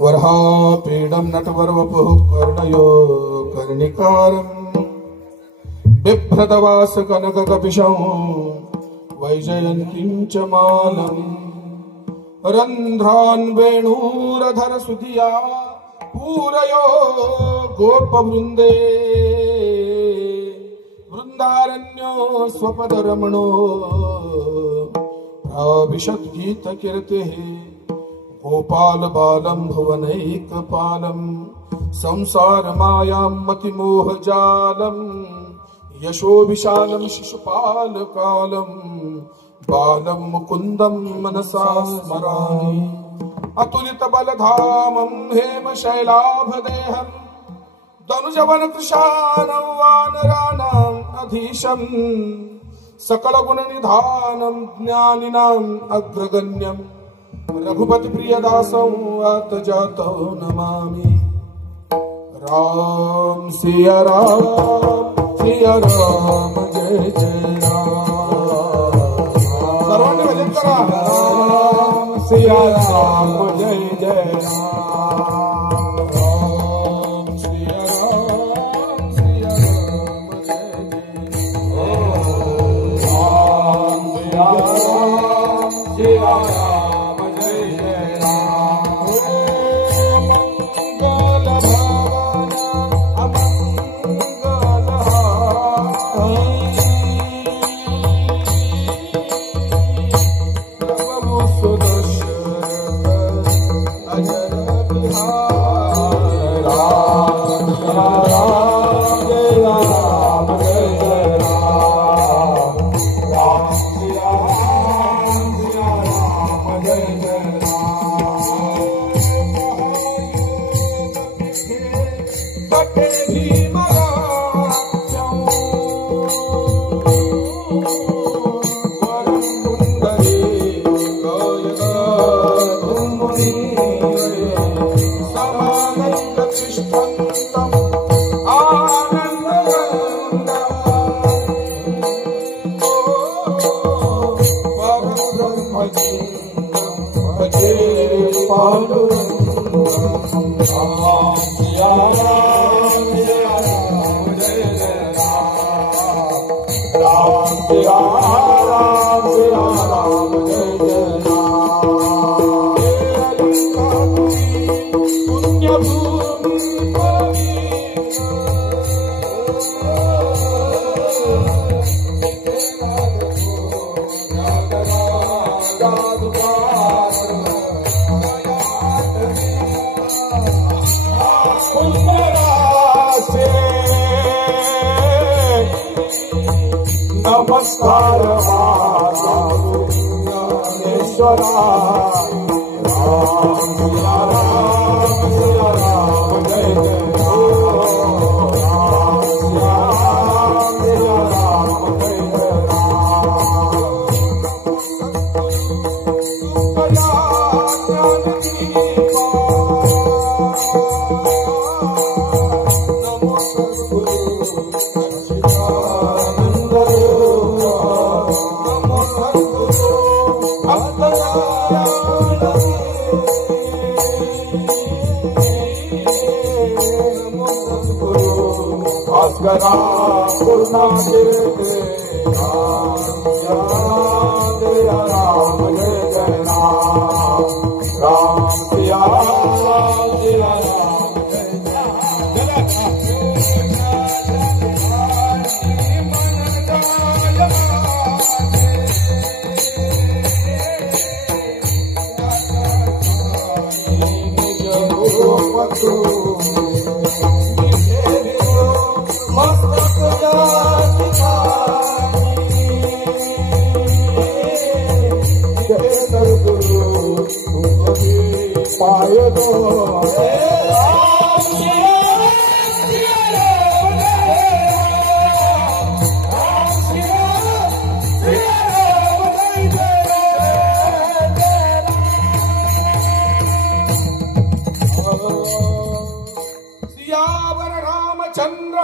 वरहापीडं नटवरवपुः कर्णयो कर्णिकारम् बिभ्रतवासकनककपिशं वैजयन्तीं च मालम् रन्ध्रान् वेणूरधरसुधिया पूरयो गोपवृन्दे वृन्दारण्यो स्वपदरमणो प्रविशद्गीतकीर्तिः गोपाल बालम भुवनैकपालम संसार मायां मतिमोहजालम यशो विशालम शिशुपाल कालम बालम मुकुंदम मनसा स्मरामि अतुलित बलधामं हेम शैलाभदेहं दनुजवन कृशानं वानराणाम् अधीशं सकल गुण निधानं ज्ञानिनाम् अग्रगण्यम् रघुपति प्रियदासं आतजातो नमामि। राम सिया राम जय जय राम। सर्वांनी भजन करा। राम सिया राम जय जय राम। राम सिया राम जय जय राम। सिया राम नमस्कार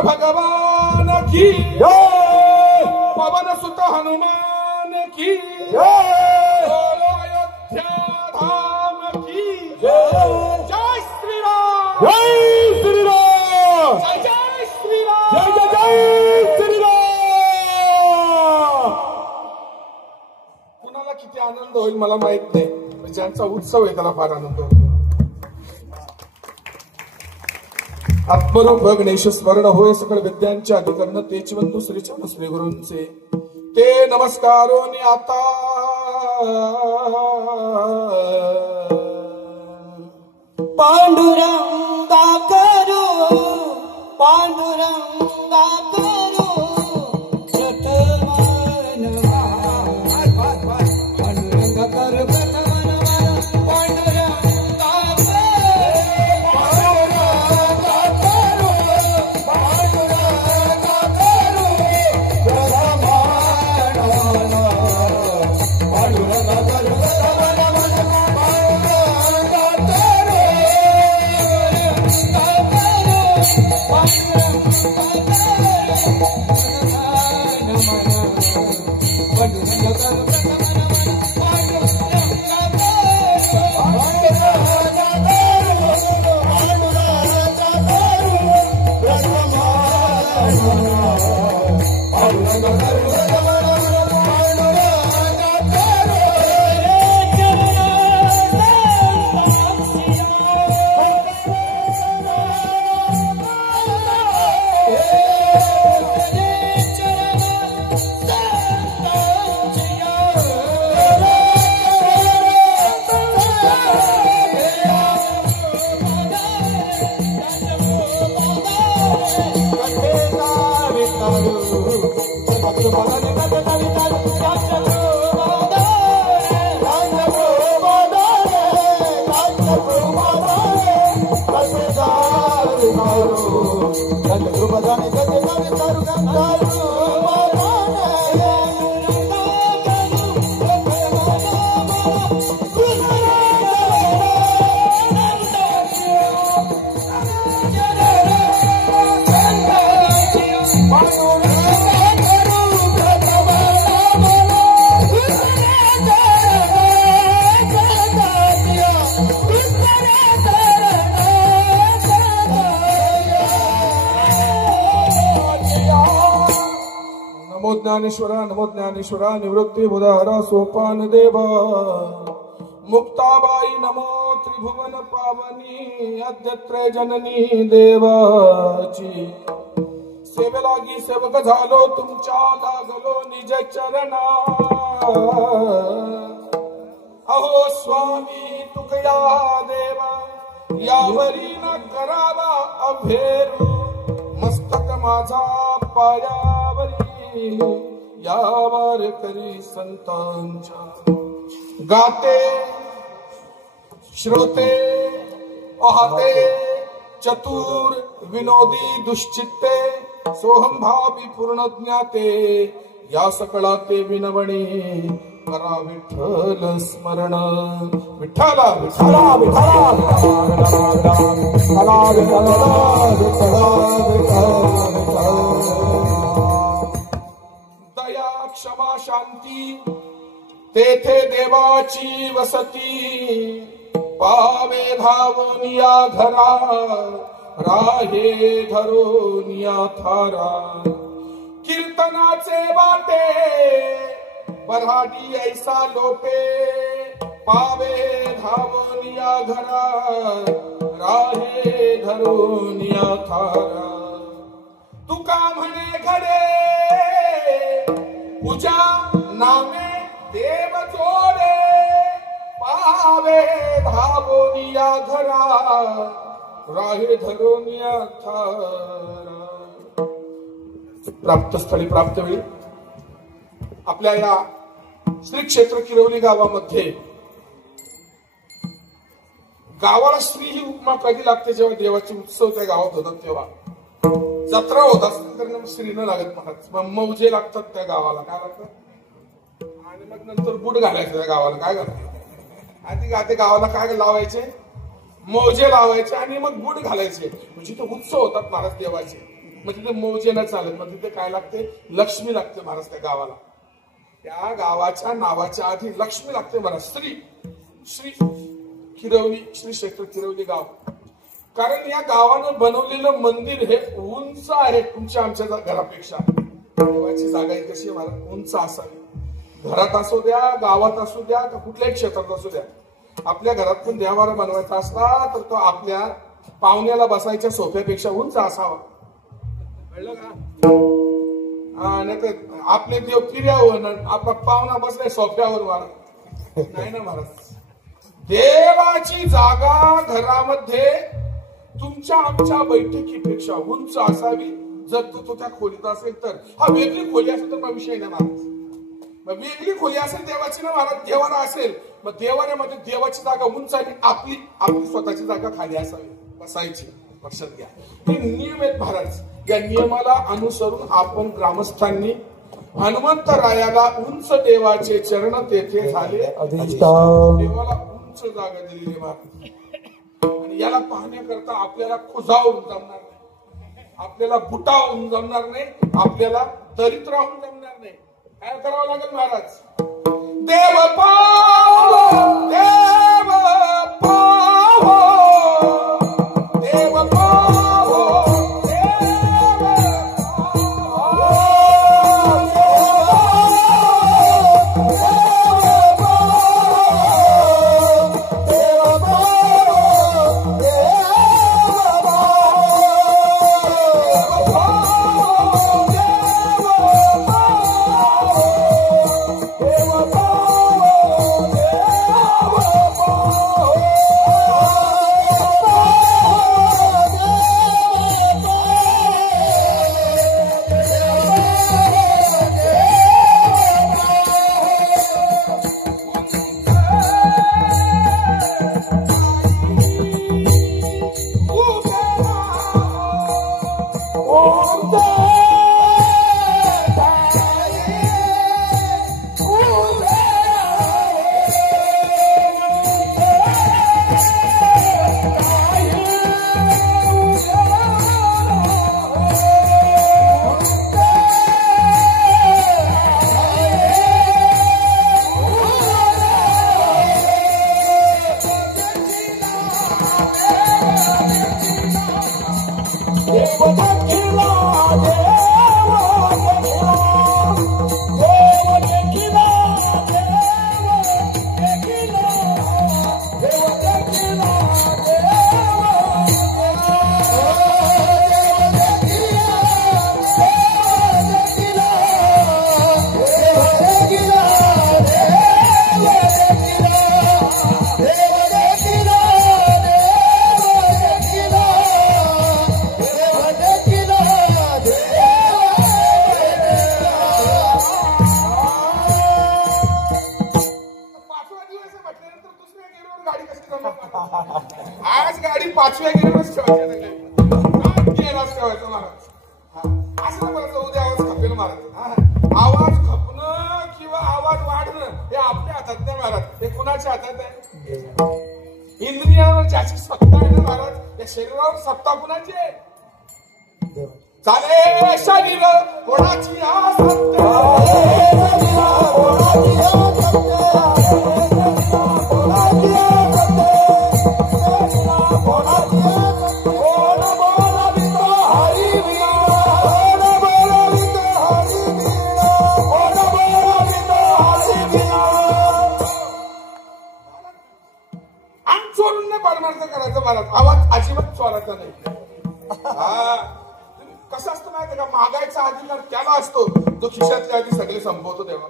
भगवान की जय, पवन सुत हनुमान की जय, बोलो अयोध्या धाम की जय। जय आनंद होईल मला माहित नाही, पण ज्यांचा उत्सव आहे त्याला फार आनंद होतो. आत्मरूप गणेश स्मरण होय सकळ विद्यांचे अधिकरण तेचवंतु श्री चरण श्री गुरूंचे ते नमस्कारोनी आता पांडुरंगा करो पांडुरंगा करो प्रथमन पांडुरंगा करो प्रथमन पांडुरंगा नमो ज्ञानेश्वरा निवृत्ती बुधारा सोपान देवा मुक्ताबाई नमो त्रिभुवन पावनी अद्यत्र जननी देवाची सेवेलागी सेवक झालो तुमच्या लागलो निज चरणा अहो स्वामी तुकया देवा यावरी न करावा अभेरू मस्तक माझा पायावरी यावर करी संतांच्या गाते श्रोते पाहते चतुर विनोदी दुश्चित्ते सोहम भावी पूर्ण ज्ञाते या सकळाते विनवणी करा विठ्ठल स्मरण विठ्ठला विठ्ठला विठ्ठला विठ्ठला दया क्षमा शांती तेथे देवाची वसती पावे धावून घरा राहे धरून या थारा कीर्तनाचे वाटे बऱ्हाडी ऐसा लोपे पावे धावून घरा राहे धरून या थारा तुका म्हणे घडे पूजा नामे देव जोडे पावे धावून घरा राहे धरून थारा प्राप्त स्थळी प्राप्त वेळी आपल्या या श्री क्षेत्र किरवली गावामध्ये गावाला श्री ही उपमा कधी लागते जेव्हा देवाचे उत्सव त्या गावात होतात तेव्हा जत्रा होत असते तर श्री न लागत महाराज मौजे लागतात त्या गावाला काय लागतात आणि मग नंतर बूट घालायचं त्या गावाला काय घालतात आधी गावाला काय लावायचे मौजे लावायचे आणि मग बूट घालायचे म्हणजे ते उत्सव होतात महाराज देवाचे म्हणजे ते मौजे न चालत मग तिथे काय लागते लक्ष्मी लागते महाराज त्या गावाला त्या गावाच्या नावाच्या आधी लक्ष्मी लागते महाराज श्री श्री किरवली श्री क्षेत्र किरवली गाव कारण या गावानं बनवलेलं मंदिर हे उंच आहे तुमच्या आमच्या घरापेक्षा देवाची जागा ही कशी महाराज उंच असावी घरात असू द्या, गावात असू द्या, का कुठल्याही क्षेत्रात असू द्या, आपल्या घरात पण देवारा बनवायचा असला तर तो आपल्या पाहुण्याला बसायच्या सोफ्यापेक्षा उंच असावा. कळलं का? नाही तर आपले देव फिर्यावर आपला पाहुणा बसलाय सोफ्यावर महाराज. नाही ना महाराज. देवाची जागा घरामध्ये तुमच्या आमच्या बैठकीपेक्षा उंच असावी. जर तू त्या खोलीत असेल तर. हा वेगळी खोली असेल तर मग विषय नाही महाराज. मग वेगळी खोली असेल देवाची ना महाराज, देवारा असेल मग देवाऱ्यामध्ये देवाची जागा उंच आणि आपली स्वतःची जागा खाली असावी बसायची. लक्षात घ्या, हे नियम आहेत महाराज. या नियमाला अनुसरून आपण ग्रामस्थांनी हनुमंतरायाला उंच देवाचे चरण तेथे झाले. देवाला उंच जागा दिलेली महाराज. आणि याला पाहण्याकरता आपल्याला खुजावून जमणार नाही, आपल्याला बुटावून जमणार नाही, आपल्याला दरिद्र राहून जमणार नाही. काय करावं लागेल महाराज? देव पाहो, देव पाहो, देव पाहो, देव आज गाडी 5व्या गिअरवरच ठेवायची. ठेवायचं महाराज. असं मला उद्या आवाज खपेल महाराज. आवाज खपणं किंवा आवाज वाढणं हे आपल्या हातात नाही महाराज, हे कुणाच्या हातात आहे? इंद्रियावर ज्याची सत्ता आहे ना महाराज, या शरीरावर सत्ता कुणाची आहे? चाले शरीर कोणाची चोरून नाही पाडमार्ग करायचं महाराज. आवाज अजिबात चोरायचा नाही. कसं असतं माहिती का, मागायचा अधिकार त्याला असतो जो खिशातली आधी सगळे संपवतो. देवा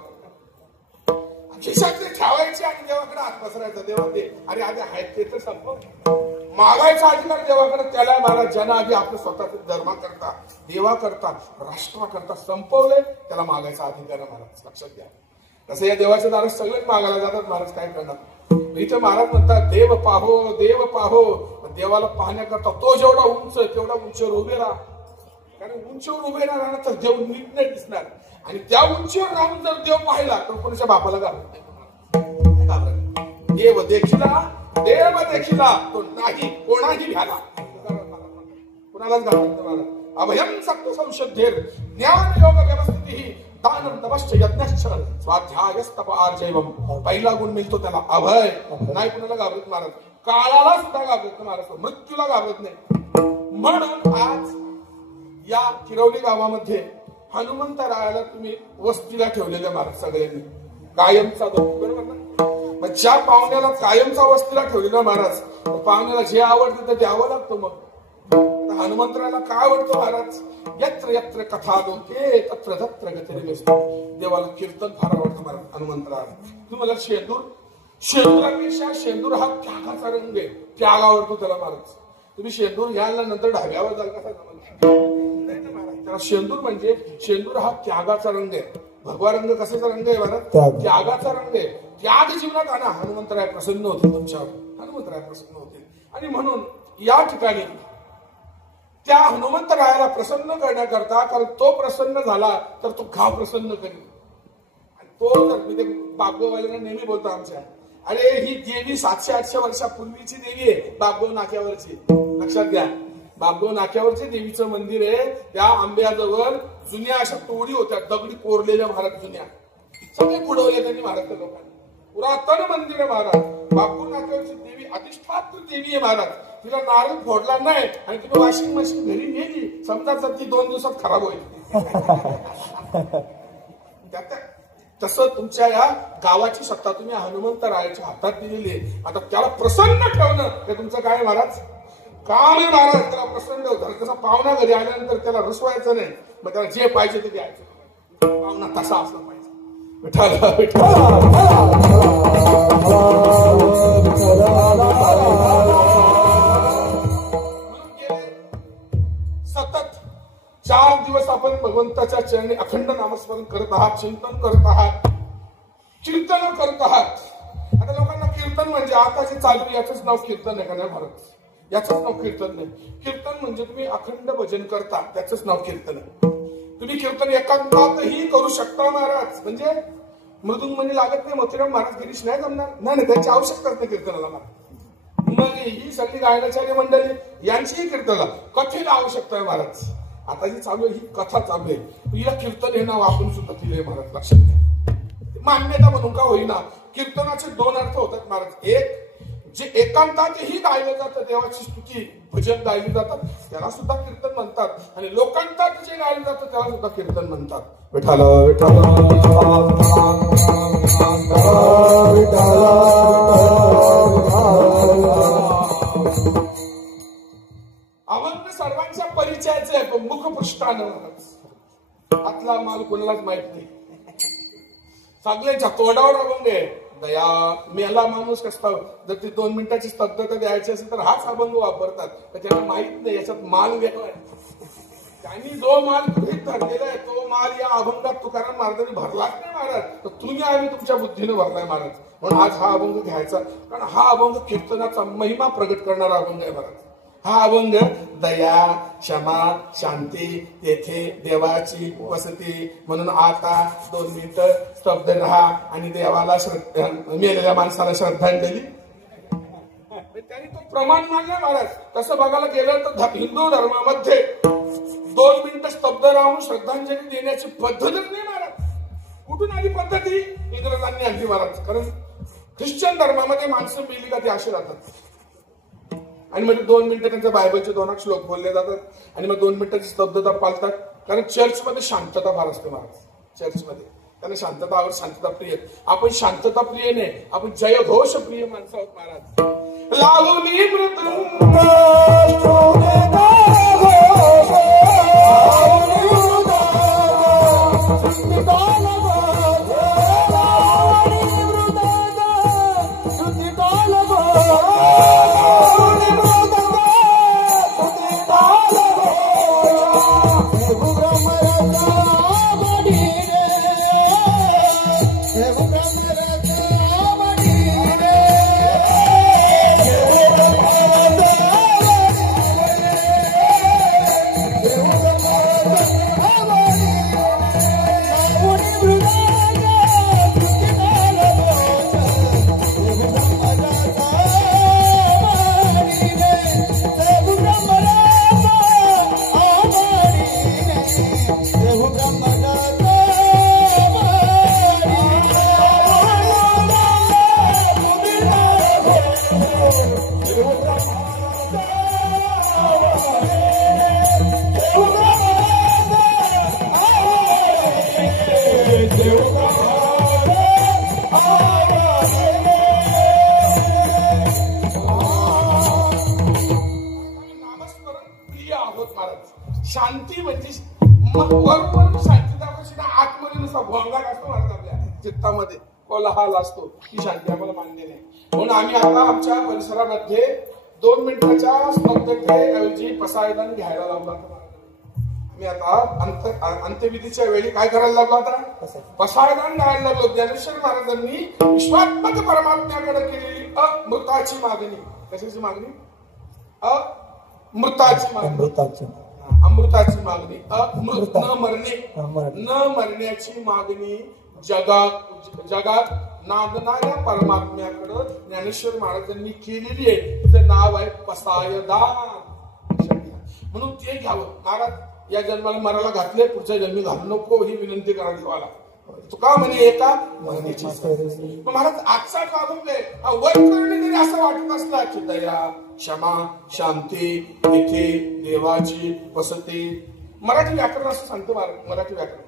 खिशातले ठेवायचे आणि देवाकडे हात पसरायचा. देवा दे, अरे आधी आहेत ते तर संपव. मागायचा अधिकार देवाकडे त्याला महाराज ज्यांना आधी आपलं स्वतःच धर्मा करता, देवा करता, राष्ट्रा करता संपवले त्याला मागायचा अधिकार महाराज. लक्षात घ्या. तसं या देवाच्या दारात सगळेच मागायला जातात महाराज. काय करणार? इथे महाराज म्हणतात देव पाहो, देव पाहो. देवाला पाहण्याकरता तो जेवढा उंच तेवढा उंचीवर उभे राहा. कारण उंचीवर उभे राहणार तर देव नीट नाही दिसणार. आणि त्या उंचीवर राहून जर देव पाहिला तर कोणाच्या बापाला घालत नाही. देव देखिला, देव देखिला तो नाही कोणाही घ्याला. कुणालाच घालत नाही. अभयम सत्व संशुद्धेर ज्ञान योग व्यवस्थिती दानम तपश्च यज्ञश्च स्वाध्यायस्तप आर्जैवम. पहिला गुण मिळतो त्याला अभय. नाही कुणाला घाबरत महाराज. काळाला सुद्धा घाबरत महाराज, मृत्यूला घाबरत नाही. म्हणून आज या किरवली गावामध्ये हनुमंतरायाला तुम्ही वस्तीला ठेवलेल्या महाराज सगळ्यांनी. कायमचा दोष, बरोबर ना? मग ज्या पाहुण्याला कायमचा वस्तीला ठेवलेला महाराज, पाहुण्याला जे आवडतं ते द्यावं लागतं. मग हनुमंतराला काय आवडतं महाराज? यत्र यत्र कथा लोके तत्र तत्र गतिर्व्यस्त. देवाला कीर्तन फार आवडतं महाराज हनुमंतराला. तुम्हाला शेंदुरापेक्षा शेंदूर हा त्यागाचा रंग आहे, त्याग आवडतो त्याला महाराज. तुम्ही शेंदूर घ्यायला नंतर ढाब्यावर जाल कसा नाही ना महाराज. त्याला शेंदूर म्हणजे शेंदूर हा त्यागाचा रंग आहे. भगवा रंग कशाचा रंग आहे महाराज? त्यागाचा रंग आहे. त्याग जीवनात आणा, हनुमंतराय प्रसन्न होतील तुमच्यावर, हनुमंतराय प्रसन्न होतील. आणि म्हणून या ठिकाणी त्या हनुमंतरायाला प्रसन्न करण्याकरता, कारण तो प्रसन्न झाला तर तो गाव प्रसन्न करेल. आणि तो जर मी ते बापगोवाल्यांना नेहमी बोलतो आमच्या, अरे ही देवी 700-800 वर्षापूर्वीची देवी आहे, बापगो नाक्यावरची. लक्षात घ्या, बापगो नाक्यावरचे देवीचं मंदिर आहे. त्या आंब्याजवळ जुन्या अशा तोडी होत्या, दगडी कोरलेल्या महाराज, जुन्या सगळे बुडवले त्यांनी महाराष्ट्र लोकांनी. पुरातन मंदिर आहे महाराज. बापगो नाक्यावरची देवी अधिष्ठात्र देवी आहे महाराज. तिला नारळ फोडला नाही आणि तुम्ही वॉशिंग मशीन घरी नेली, समजा तर ती 2 दिवसात खराब होईल. तसं तुमच्या या गावाची सत्ता तुम्ही हनुमंतरायाच्या हातात दिलेली आहे. आता त्याला प्रसन्न ठेवणं हे तुमचं काय महाराज? काम आहे महाराज. त्याला प्रसन्न ठेवतात. तसा पाहुणा घरी आल्यानंतर त्याला रुसवायचं नाही, मग त्याला जे पाहिजे ते द्यायचं. पाहुणा तसा असला पाहिजे. विठ्ठल विठ्ठल. सतत 4 दिवस आपण भगवंताच्या चरणी अखंड नामस्मरण करत आहात, चिंतन करत आहात, कीर्तन करत आहात. आता लोकांना कीर्तन म्हणजे आता जे चालू याचंच नाव कीर्तन आहे का नाही महाराज? याचंच नाव कीर्तन नाही. कीर्तन म्हणजे तुम्ही अखंड भजन करता, त्याचंच नाव कीर्तन आहे. तुम्ही कीर्तन एकांतातही करू शकता महाराज. म्हणजे मृदुंगमणी लागत नाही, मोतीराम महाराज गिरीश नाही जमणार, नाही त्याची आवश्यकताच नाही कीर्तनाला महाराज. मग ही सगळी गायनाचार्य मंडळी यांचीही कीर्तनाला कथेला आवश्यकता आहे महाराज. आता जी चालू आहे ही कथा चालू आहे, हिला कीर्तन हे नाव आपण सुद्धा दिले महाराज. लक्षात घ्या, मान्यता म्हणून का होईना कीर्तनाचे 2 अर्थ होतात महाराज. एक जे एकांतातही गायलं जातं, देवाची स्तुती भजन गायली जातात, त्याला सुद्धा कीर्तन म्हणतात. आणि लोकांतात जे गायलं जातं त्याला सुद्धा कीर्तन म्हणतात. विठ्ठल विठ्ठल अभंग सर्वांच्या परिचयाचे आहे, पण मुखपृष्ठानं आतला माल कोणालाच माहित नाही. सगळ्यांच्या तोंडावर अभंग आहे. दया मेला माणूस कसं जर ती 2 मिनिटाची स्तब्धता द्यायची असेल तर हाच अभंग वापरतात. तर त्यांना माहित नाही याच्यात माल वेगळा आहे. त्यांनी जो माल गृहीत धरलेला आहे तो माल या अभंगात तुकाराम महाराजांनी भरलाच नाही महाराज. तर तुम्ही आम्ही तुमच्या बुद्धीने भरलाय महाराज. म्हणून आज हा अभंग घ्यायचा, कारण हा अभंग कीर्तनाचा महिमा प्रगट करणारा अभंग आहे महाराज. हा अभंग दया क्षमा शांती तेथे देवाची वसती. म्हणून आता 2 मिनिटं स्तब्ध राहा आणि देवाला मेलेल्या माणसाला श्रद्धांजली. त्यांनी तो प्रमाण मानला महाराज. तसं बघायला गेलं तर हिंदू धर्मामध्ये 2 मिनिटं स्तब्ध राहून श्रद्धांजली देण्याची पद्धतच नाही महाराज. कुठून आली पद्धती? इंग्रजांनी आणली महाराज. कारण ख्रिश्चन धर्मामध्ये माणसं मेली का ते अशी राहतात आणि म्हणजे 2 मिनिटं त्यांच्या बायबलचे 2 श्लोक बोलले जातात आणि मग 2 मिनिटाची स्तब्धता पाळतात. कारण चर्चमध्ये शांतता फार असते महाराज. चर्चमध्ये त्यांना शांतता आवड, शांतता प्रिय. आपण शांतता प्रिय नाही, आपण जयघोष प्रिय माणसं आहोत महाराज. लावणी मृदुंग वरून शांती दाखवायची ना, आतमध्ये नुसता भोंगाट असतो महाराज आपल्या चित्तामध्ये, कोलाहल असतो, ही शांती आम्हाला मान्य नाही. म्हणून आम्ही आता आमच्या परिसरामध्ये 2 मिनिटाच्या स्तब्धतेऐवजी पसायदान घ्यायला लावला. मी आता अंत्यविधीच्या वेळी काय करायला लागलो, आता पसायदान घ्यायला लागलो. ज्ञानेश्वर महाराजांनी विश्वात्मक परमात्म्याकडे केलेली अमृताची मागणी. कशाची मागणी? अमृताची मागणी. अमृताची मागणी, अमृत न मरणे, न मरण्याची मागणी जगात नांदणाऱ्या परमात्म्याकडं ज्ञानेश्वर महाराजांनी केलेली आहे. तिचं नाव आहे पसायदान. म्हणून ते घ्यावं. महाराज या जन्माला मराला घातले, पुढच्या जन्मी घालू नको ही विनंती करा देवाला. तुका म्हणे एका मरण्याची. महाराज आजचा कागद आहे वैकरणी जरी असं वाटत असला की दया, क्षमा, शांती इथे देवाची वसती. मराठी व्याकरण असं सांगतो महाराज. मराठी व्याकरण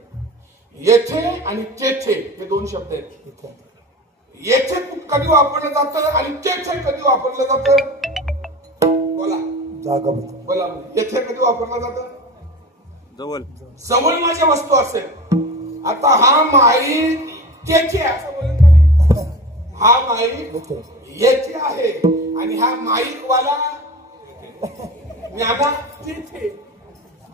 येथे आणि तेथे हे 2 शब्द आहेत. येथे कधी वापरलं जातं आणि तेथे कधी वापरलं जातं? बोला. येथे कधी वापरलं जातं? जवळ माझ्या वस्तू असेल. आता हा माई तेथे असं बोलत, हा माई येथे आहे आणि हा माईक वाला ज्ञाना तेथे.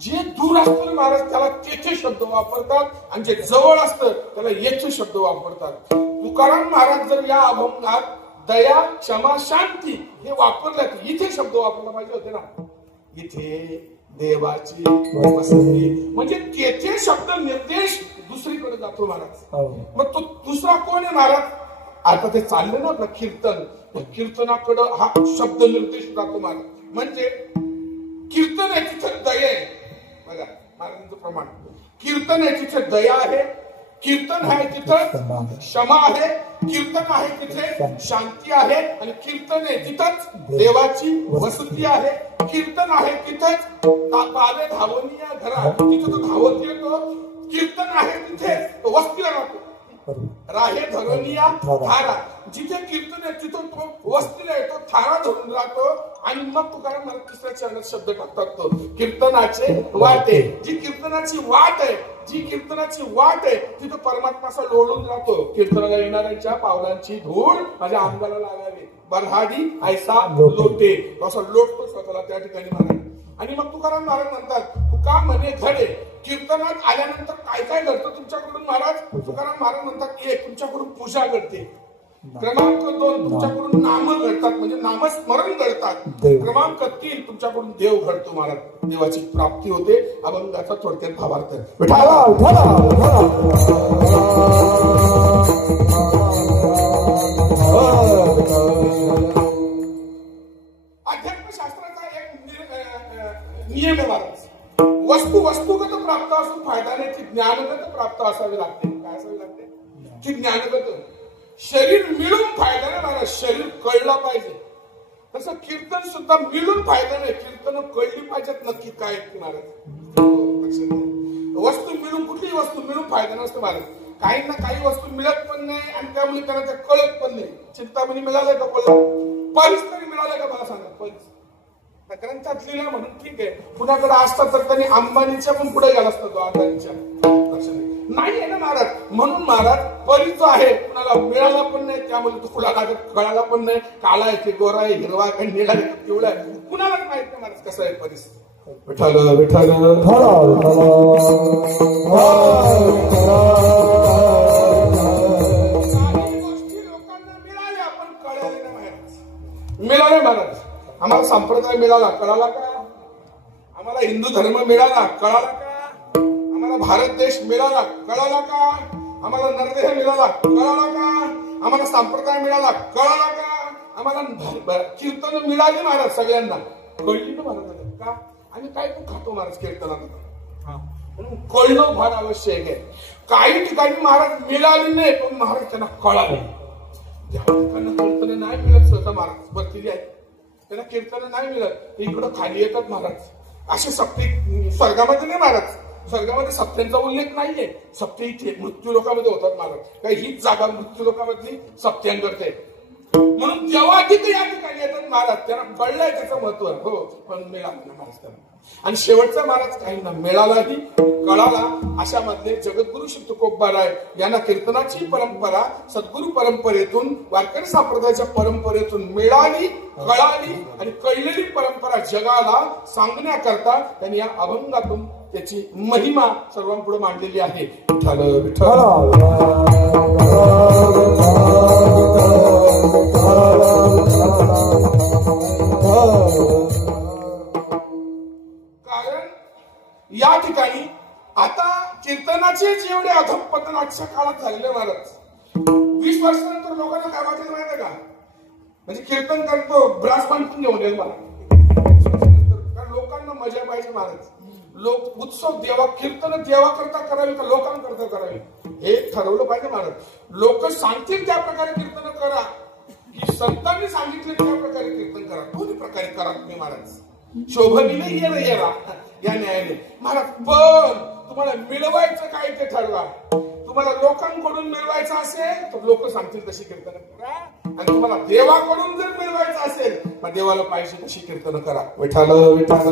जे दूर असतं महाराज त्याला तेथे शब्द वापरतात आणि जे जवळ असतं त्याला येथे शब्द वापरतात. तुकाराम महाराज जर या अभंगात दया, क्षमा, शांती हे वापरल्यात, इथे शब्द वापरला पाहिजे होते ना. इथे देवाची वसती म्हणजे तेथे शब्द निर्देश दुसरीकडे जातो महाराज. मग तो दुसरा कोण आहे महाराज? आता ते चाललं ना आपलं कीर्तन, कीर्तनाकडं हा शब्द निर्देश जातो महाराज. म्हणजे कीर्तन आहे तिथे दया आहे. बघा महाराजांचं प्रमाण. कीर्तन आहे तिथे दया आहे, कीर्तन आहे तिथं क्षमा आहे, कीर्तन आहे तिथे शांती आहे आणि कीर्तन आहे तिथंच देवाची वसती आहे. कीर्तन आहे तिथंच पावे धावनीय घरा, तिथे तो धावत येतो. कीर्तन आहे तिथे वस्तीला राहतो. राहे धरणीया थारा. जिथे कीर्तन आहे तिथून तो वस्तीला येतो, थारा धरून राहतो. आणि मग तुकाराम मला 3ऱ्या चरणात शब्द टाकतात तो कीर्तनाचे वाटे. जी कीर्तनाची वाट आहे, जी कीर्तनाची वाट आहे तिथं परमात्मा असा लोळून राहतो. कीर्तनाला येणाऱ्यांच्या पावलांची धूळ माझ्या अंगाला लागावी, बरहाडी ऐसा लोटे. असा लोटतो स्वतःला त्या ठिकाणी महाराज. आणि मग तुकाराम महाराज म्हणतात तुका म्हणे घडे. कीर्तनात आल्यानंतर काय काय घडतं तुमच्याकडून महाराज? तुकाराम महाराज म्हणतात 1 तुमच्याकडून पूजा घडते. क्रमांक 2 तुमच्याकडून नाम घडतात म्हणजे नामस्मरण घडतात. क्रमांक 3 तुमच्याकडून देव घडतो महाराज. देवाची प्राप्ती होते. अभंगाचा थोडक्यात भावार्थ. अध्यात्मशास्त्राचा एक नियम आहे महाराज. वस्तू वस्तुगत प्राप्त असून फायदा नाही, ती ज्ञानगत प्राप्त असावी लागते. काय असावी लागते? ती ज्ञानगत. शरीर मिळून फायदा नाही महाराज, शरीर कळला पाहिजे. तसं कीर्तन सुद्धा मिळून फायदा नाही, कीर्तन कळली पाहिजेत नक्की काय महाराज. वस्तू मिळून, कुठलीही वस्तू मिळून फायदा नसतो महाराज. काही ना काही वस्तू मिळत पण नाही आणि त्यामुळे त्यांना कळत पण नाही. चिंतामणी मिळालंय का? बोला. पैस तरी मिळालंय का मला सांगा? पैस ग्रंथात लिहिलं म्हणून ठीक आहे. कुणाकडे असतात तर त्यांनी अंबानीच्या पण पुढे गेला असता तो अंबानीच्या. नाही आहे ना महाराज. म्हणून महाराज परी जो आहे कुणाला मिळाला पण नाही, त्यामुळे तो कुणाला कळाला पण नाही. काळा आहे की गोरा आहे, हिरवा आहे, निळा आहे, पिवळा आहे, कुणालाच माहित नाही महाराज कसं आहे परिस्थिती. विठ्ठल विठ्ठल काही गोष्टी लोकांना मिळाल्या पण कळाल्या नाही महाराज. मिळाले महाराज. आम्हाला संप्रदाय मिळाला, कळाला का? आम्हाला हिंदू धर्म मिळाला, कळाला का? आम्हाला भारत देश मिळाला, कळाला का? आम्हाला नरदेह मिळाला, कळाला का? आम्हाला संप्रदाय मिळाला, कळाला का? आम्हाला कीर्तन मिळाली महाराज सगळ्यांना, कळली ना महाराज का? आम्ही काय पण खातो महाराज कीर्तनात. म्हणून कळणं फार आवश्यक आहे. काही ठिकाणी महाराज मिळाली नाही पण महाराज त्यांना कळाले. ज्या ठिकाणी कीर्तन नाही मिळत स्वतः महाराज बरलेली आहेत, त्यांना कीर्तन नाही मिळत, इकडं खाली येतात महाराज. असे सप्ते स्वर्गामध्ये नाही महाराज. स्वर्गामध्ये सप्त्यांचा उल्लेख नाहीये. सप्ते इथे मृत्यू लोकांमध्ये होतात महाराज. काही हीच जागा मृत्यू लोकांमधली सप्त्यांकरते. म्हणून जेव्हा तिथे या ठिकाणी येतात महाराज त्यांना कळलंय त्याचं महत्व. हो पण मिळालं ना महाराज त्यांना. आणि शेवटचा महाराज काहींना मिळालाही कळाला. अशा मधले जगद्गुरु श्री तुकोबाराय यांना कीर्तनाची परंपरा सद्गुरु परंपरेतून वारकरी संप्रदायाच्या परंपरेतून मिळाली, कळाली आणि कळलेली परंपरा जगाला सांगण्याकरता त्यांनी या अभंगातून त्याची महिमा सर्वांपुढे मांडलेली आहे. विठ्ठल विठ्ठल या ठिकाणी आता कीर्तनाचे जेवढे अधःपतन आजच्या काळात झालेले महाराज, 20 वर्षानंतर लोकांना काय वाटेल माहिती का, म्हणजे कीर्तन करतो ब्रास बांधून घेऊन येईल मला, कारण लोकांना मजा पाहिजे महाराज. लोक उत्सव देवा कीर्तन देवा करता करावी का लोकांकरता करावी हे ठरवलं पाहिजे महाराज. लोक सांगतील त्या प्रकारे कीर्तन करा की संतांनी सांगितले त्या प्रकारे कीर्तन करा, दोन्ही प्रकारे करा तुम्ही महाराज. शोभनीने येरा या न्यायाने महाराज. पण तुम्हाला मिळवायचं काय ते ठरवा. तुम्हाला लोकांकडून मिळवायचं असेल तर लोक सांगतील तशी कीर्तन करा, आणि तुम्हाला देवाकडून जर मिळवायचं असेल मग देवाला पाहिजे तशी कीर्तन करा. विठ्ठल विठ्ठल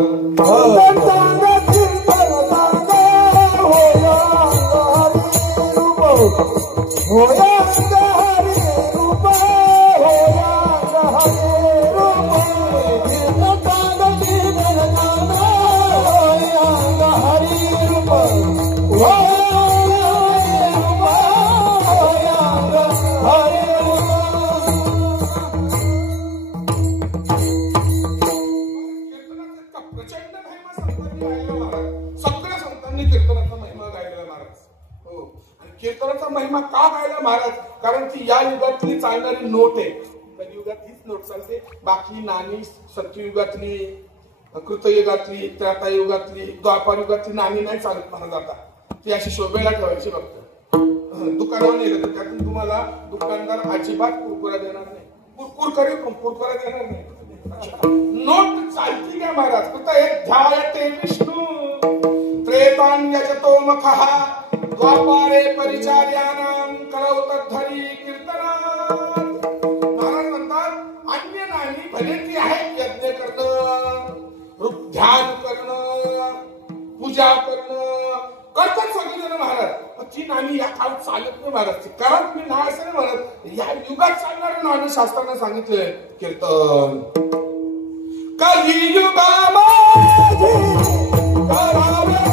कीर्तनाचा महिमा का गायला महाराज, कारण ती या युगातली चालणारी नोट आहे. कलियुगात हीच नोट चालते, बाकी नाणी सत्ययुगातली, कृतयुगातली, त्रेतायुगातली, द्वापार युगातली नाणी नाही चालत महाराज. आता ती अशी शोभेला ठेवायची फक्त. दुकानावर नेलं तर त्यातून तुम्हाला दुकानदार अजिबात कुरकुरा देणार नाही, कुरकुरा देणार नाही. नोट चालती का महाराज. कुठं एक ध्यायते विष्णू त्रेतान्यजतो मखः द्वापारे परिचार्यानां करौतद्धरी कीर्तनात. महाराज म्हणतात अन्य नाही भले ती आहेत, यज्ञ करणं, ध्यान करणं, पूजा करणं करतात सगळेजण महाराज. ती नाणी या काळात चालत नाही महाराज. ती करा तुम्ही नाही असं नाही महाराज. या युगात चालणारं नाणी शास्त्राने सांगितलंय कीर्तन. कलियुगामध्ये करावे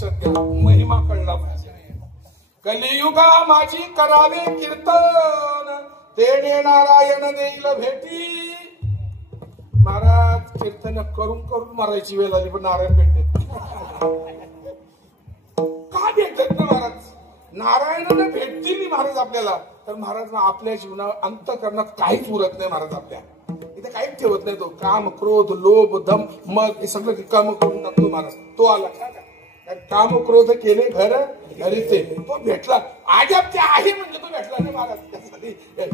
लक्षात घ्या, महिमा कळला पाहिजे. कलियुगा माझी करावे कीर्तन, तेने नारायण देईल भेटी. महाराज कीर्तन करून करून मारायची वेळ आली पण नारायण भेटत का भेटत ना महाराज? नारायणाने भेटतील महाराज आपल्याला, तर महाराज आपल्या जीवनात अंतःकरणात काहीच उरत नाही महाराज. आपल्या इथे काहीच ठेवत नाही. तो काम, क्रोध, लोभ, दम, मग हे सगळं रिकाम करून टाकतो महाराज. तो आला काम क्रोध केले घर घरीचे, तो भेटला. आजब ते आहे म्हणजे तो भेटला नाही महाराज. त्यासाठी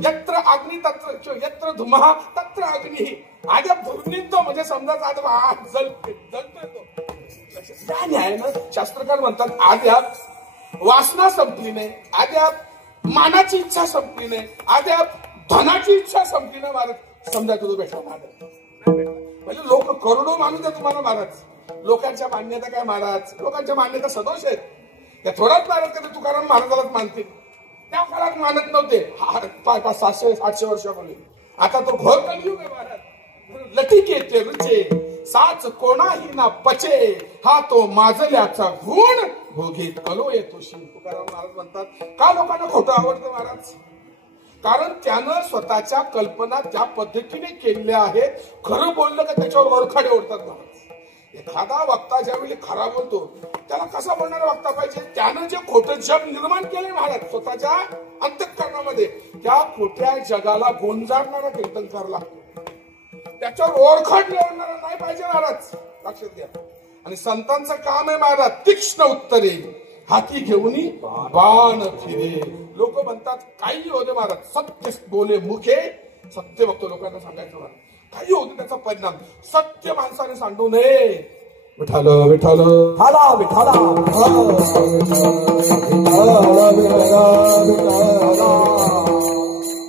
यत्र अग्नी तत्र यत्र धुमहा तत्र अग्नी. आजब धुर्नीत तो म्हणजे समजा जलतोय तो. न्यायानं शास्त्रकार म्हणतात आद्याप वासना संपली नाही, आद्याप मानाची इच्छा संपली नाही, आद्याप धनाची इच्छा संपली नाही महाराज. समजा तो भेटला महाराज. म्हणजे लोक करोडो मानू द्या तुम्हाला महाराज. लोकांच्या मान्यता काय महाराज? लोकांच्या मान्यता सदोष आहेत. त्या थोडाच महाराज कधी तुकाराम महाराजालाच मानतील. त्या काळात मानत नव्हते. 500-700 वर्षापूर्वी. आता तो घोर कलियुग आहे महाराज. लटिकेचे रुचे साच कोणाही ना पचे, हा तो माजल्याचा गुण भोगीत कलो येतो शिव. तुकाराम महाराज म्हणतात का लोकांना खोटं आवडतं महाराज? कारण त्यानं स्वतःच्या कल्पना त्या पद्धतीने केलेल्या आहेत. खरं बोललं का त्याच्यावर वरखाडे ओढतात महाराज. एखादा वक्ता ज्यावेळी खरा बोलतो त्याला कसा बोलणारा वक्ता पाहिजे? त्यानं जे खोटं जग निर्माण केलंय महाराज स्वतःच्या अंतःकरणामध्ये, त्या खोट्या जगाला गोंजारणारा कीर्तनकार लागतो. त्याच्यावर ओरखड ओढणारा नाही पाहिजे महाराज. लक्षात घ्या. आणि संतांचं काम आहे महाराज तीक्ष्ण उत्तरे हाती घेऊन बाण फिरे. लोक म्हणतात काही होते महाराज, सत्य बोले मुखे. सत्य बघतो लोकांना सांगायचं महाराज, काही होते त्याचा परिणाम. सत्य माणसाने सांगू नये. विठाल विठाल हाला विठाला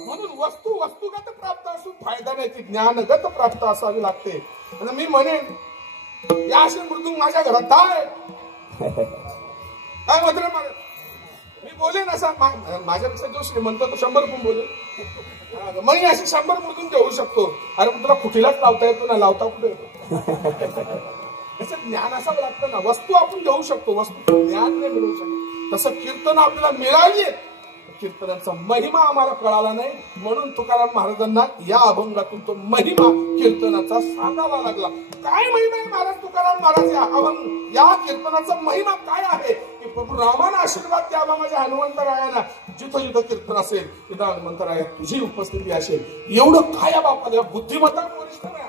म्हणून वस्तू वस्तुगत प्राप्त असून फायदा नाही, ती ज्ञानगत प्राप्त असावी लागते. आणि मी म्हणेन या असे मृदुंग माझ्या घरात काय काय मात्र मी बोलेन असा माझ्यापेक्षा जो श्रीमंत तो 100 पण बोलेल. मग असे 100 मृदुंग घेऊ शकतो. अरे पण तुला कुठेलाच लावता येतो ना, लावता कुठे येतो? याचं ज्ञान असावं लागतं ना. वस्तू आपण घेऊ शकतो, वस्तू ज्ञान नाही मिळवू शकतो. तसं कीर्तन आपल्याला मिळाली, कीर्तनाचा महिमा आम्हाला कळाला नाही. म्हणून तुकाराम महाराजांना या अभंगातून तो महिमा कीर्तनाचा सांगावा लागला. काय महिमा आहे महाराज तुकाराम महाराज या अभंग या कीर्तनाचा महिमा काय आहे? की प्रभू रामाना आशीर्वाद द्यावा माझ्या हनुमंतरायांना. जिथं जिथं कीर्तन असेल तिथं हनुमंतराया तुझी उपस्थिती असेल. एवढं काय या बापाला बुद्धिमत्ता वरिष्ठ नाही.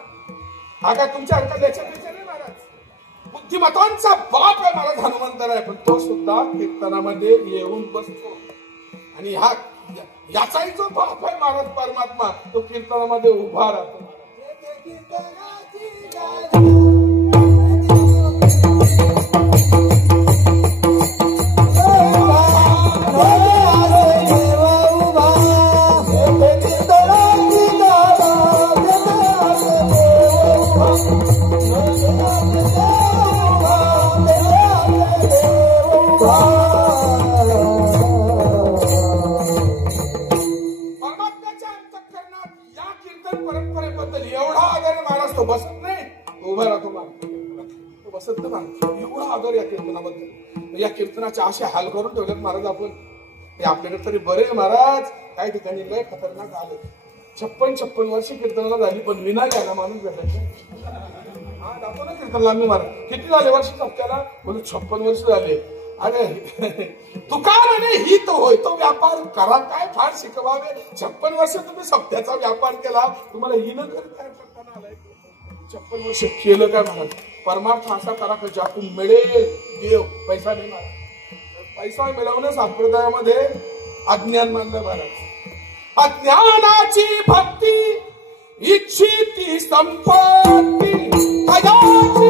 हा काय तुमच्या हरकत याच्यापेक्षा नाही महाराज. बुद्धिमतांचा बाप आहे महाराज हनुमंतराय. पण तो सुद्धा कीर्तनामध्ये येऊन बसतो. आणि हा याचाही जो बाप आहे महाराज परमात्मा, तो कीर्तनामध्ये उभा राहतो. बसत नाही, उभा राहतो तो बसत नाही. एवढा आदर या कीर्तनाबद्दल. या कीर्तनाचे असे हाल करून ठेवलेत महाराज आपण. आपल्याकडे तरी बरे महाराज. काही ठिकाणी लय खतरनाक आले. 56 वर्ष कीर्तनाला झाली पण विना घ्यायला माणूस भेटायचे. हा जातो ना कीर्तनला मी महाराज. किती झाले वर्ष सप्त्याला? बोलू 56 वर्ष झाले. अरे तुका म्हणे ही तो होय तो व्यापार करा काय फार शिकवावे. 56 वर्ष तुम्ही सप्त्याचा व्यापार केला, तुम्हाला ही न करीत काय करताना आलाय? 56 वर्ष केलं काय महाराज? परमार्थ असा करा की ज्यातून मिळेल देव. पैसा नाही महाराज. पैसा मिळवणं संप्रदायामध्ये अज्ञान मानलं महाराज. अज्ञानाची भक्ती इच्छिती संपत्ती अयाची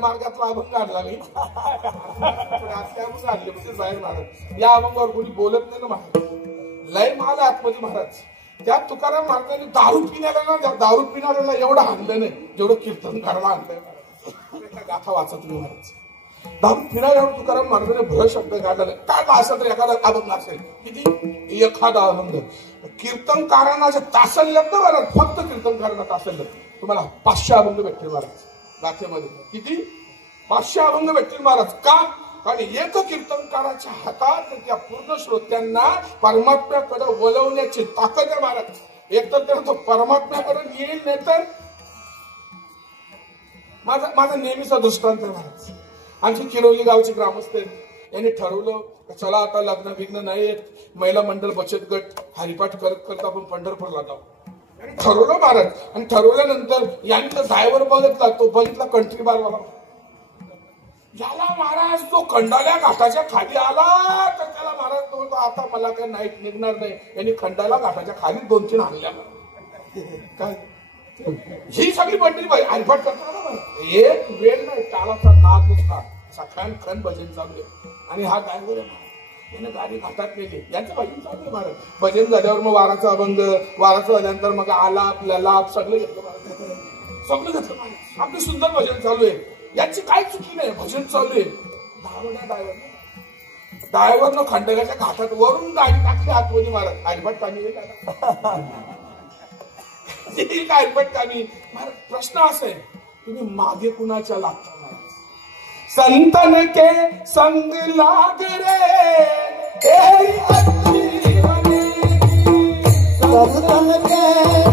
मार्गातला अभंग काढला मी. आतल्या अभंग आणले म्हणजे बाहेर महाराज. या अभंगावर कोणी बोलत नाही ना महाराज. लय माल आतमध्ये महाराज. त्यात तुकाराम महाराजांनी दारू पिणाऱ्याला एवढं आणलं नाही जेवढं कीर्तनकाराला आणलंय महाराज. गाथा वाचा तुम्ही महाराज. दारू पिणाऱ्यावर तुकाराम महाराजांनी भर शब्द काढला नाही. काय असं तर एखादा अभंग असेल किती एखादा अभंग. कीर्तनकारांना जे तासल्यत ना महाराज, फक्त कीर्तनकारांना तासल्यत तुम्हाला 500 अभंग भेटतील महाराज गाथेमध्ये. किती 500 अभंग भेटतील महाराज. का? कारण एक कीर्तनकाराच्या हातात त्या पूर्ण श्रोत्यांना परमात्म्याकडे वळवण्याची ताकद आहे महाराज. एकतर त्याला तो परमात्म्याकडे येईल, नाही तर माझा नेहमीचा दृष्टांत आहे महाराज. आमची किरोली गावचे ग्रामस्थ यांनी ठरवलं चला आता लग्न बिग्न नाही येत, महिला मंडळ बचत गट हरिपाठ करत करत आपण पंढरपूरला जाऊ. आणि ठरवलं महाराज. आणि ठरवल्यानंतर यांनी तर ड्रायव्हर बघितला, तो बघितला कंट्री बारवाला. याला महाराज तो खंडाल्या घाटाच्या खाली आला तर त्याला महाराज तो आता मला काय नाईट निघणार नाही. यांनी खंडाला घाटाच्या खाली 2-3 आणल्या. काय ही सगळी मंडळी हरिपाठ करताना एक वेळ नाही, टाळाचा नाद नुसता सखान खन भजन चालू आहे. आणि हा ड्रायव्हर आहे याने गाडी घाटात नेली. यांचं भजन चालू आहे महाराज. भजन झाल्यावर मग वाराचा अभंग, वाराचं झाल्यानंतर मग आलाप ललाप सगळं घेतलं महाराज. सगळं घेतलं महाराज. आपलं सुंदर भजन चालू आहे. याची काय चुकी नाही, भजन चालू आहे. ड्रायव्हरनं खंडगाच्या घाटात वरून गाडी टाकली आतमध्ये महाराज. हरिपाठ कामी हरिपाठ कामी महाराज. प्रश्न असा आहे तुम्ही मागे कुणाच्या लागता महाराज. संतन के संग लाग रे तेरी अच्छी बनेगी. संतन के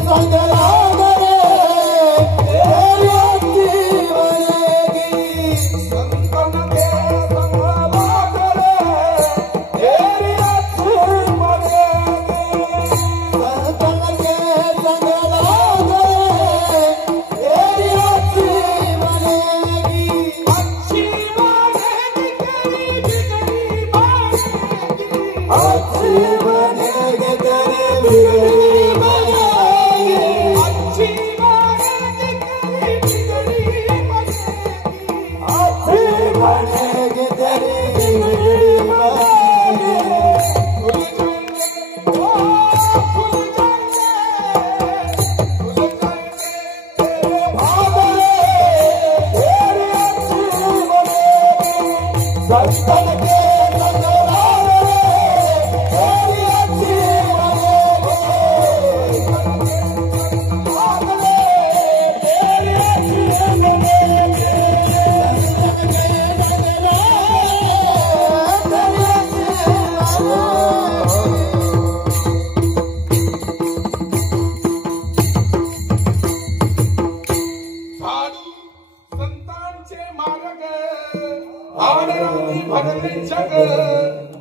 संग लाग रे तेरी अच्छी बनेगी. संतन के संग लाग रे तेरी अच्छी बनेगी. संतन के संग लाग रे तेरी अच्छी बनेगी. अच्छी बनेगी तेरी बिगड़ी बनेगी. अच्छी बनेगी तेरी बिगड़ी बनेगी. अच्छी बनेगी तेरी बिगड़ी बनेगी. खुल जाएंगे तेरे भागले तेरी अच्छी बनेगी. संतन के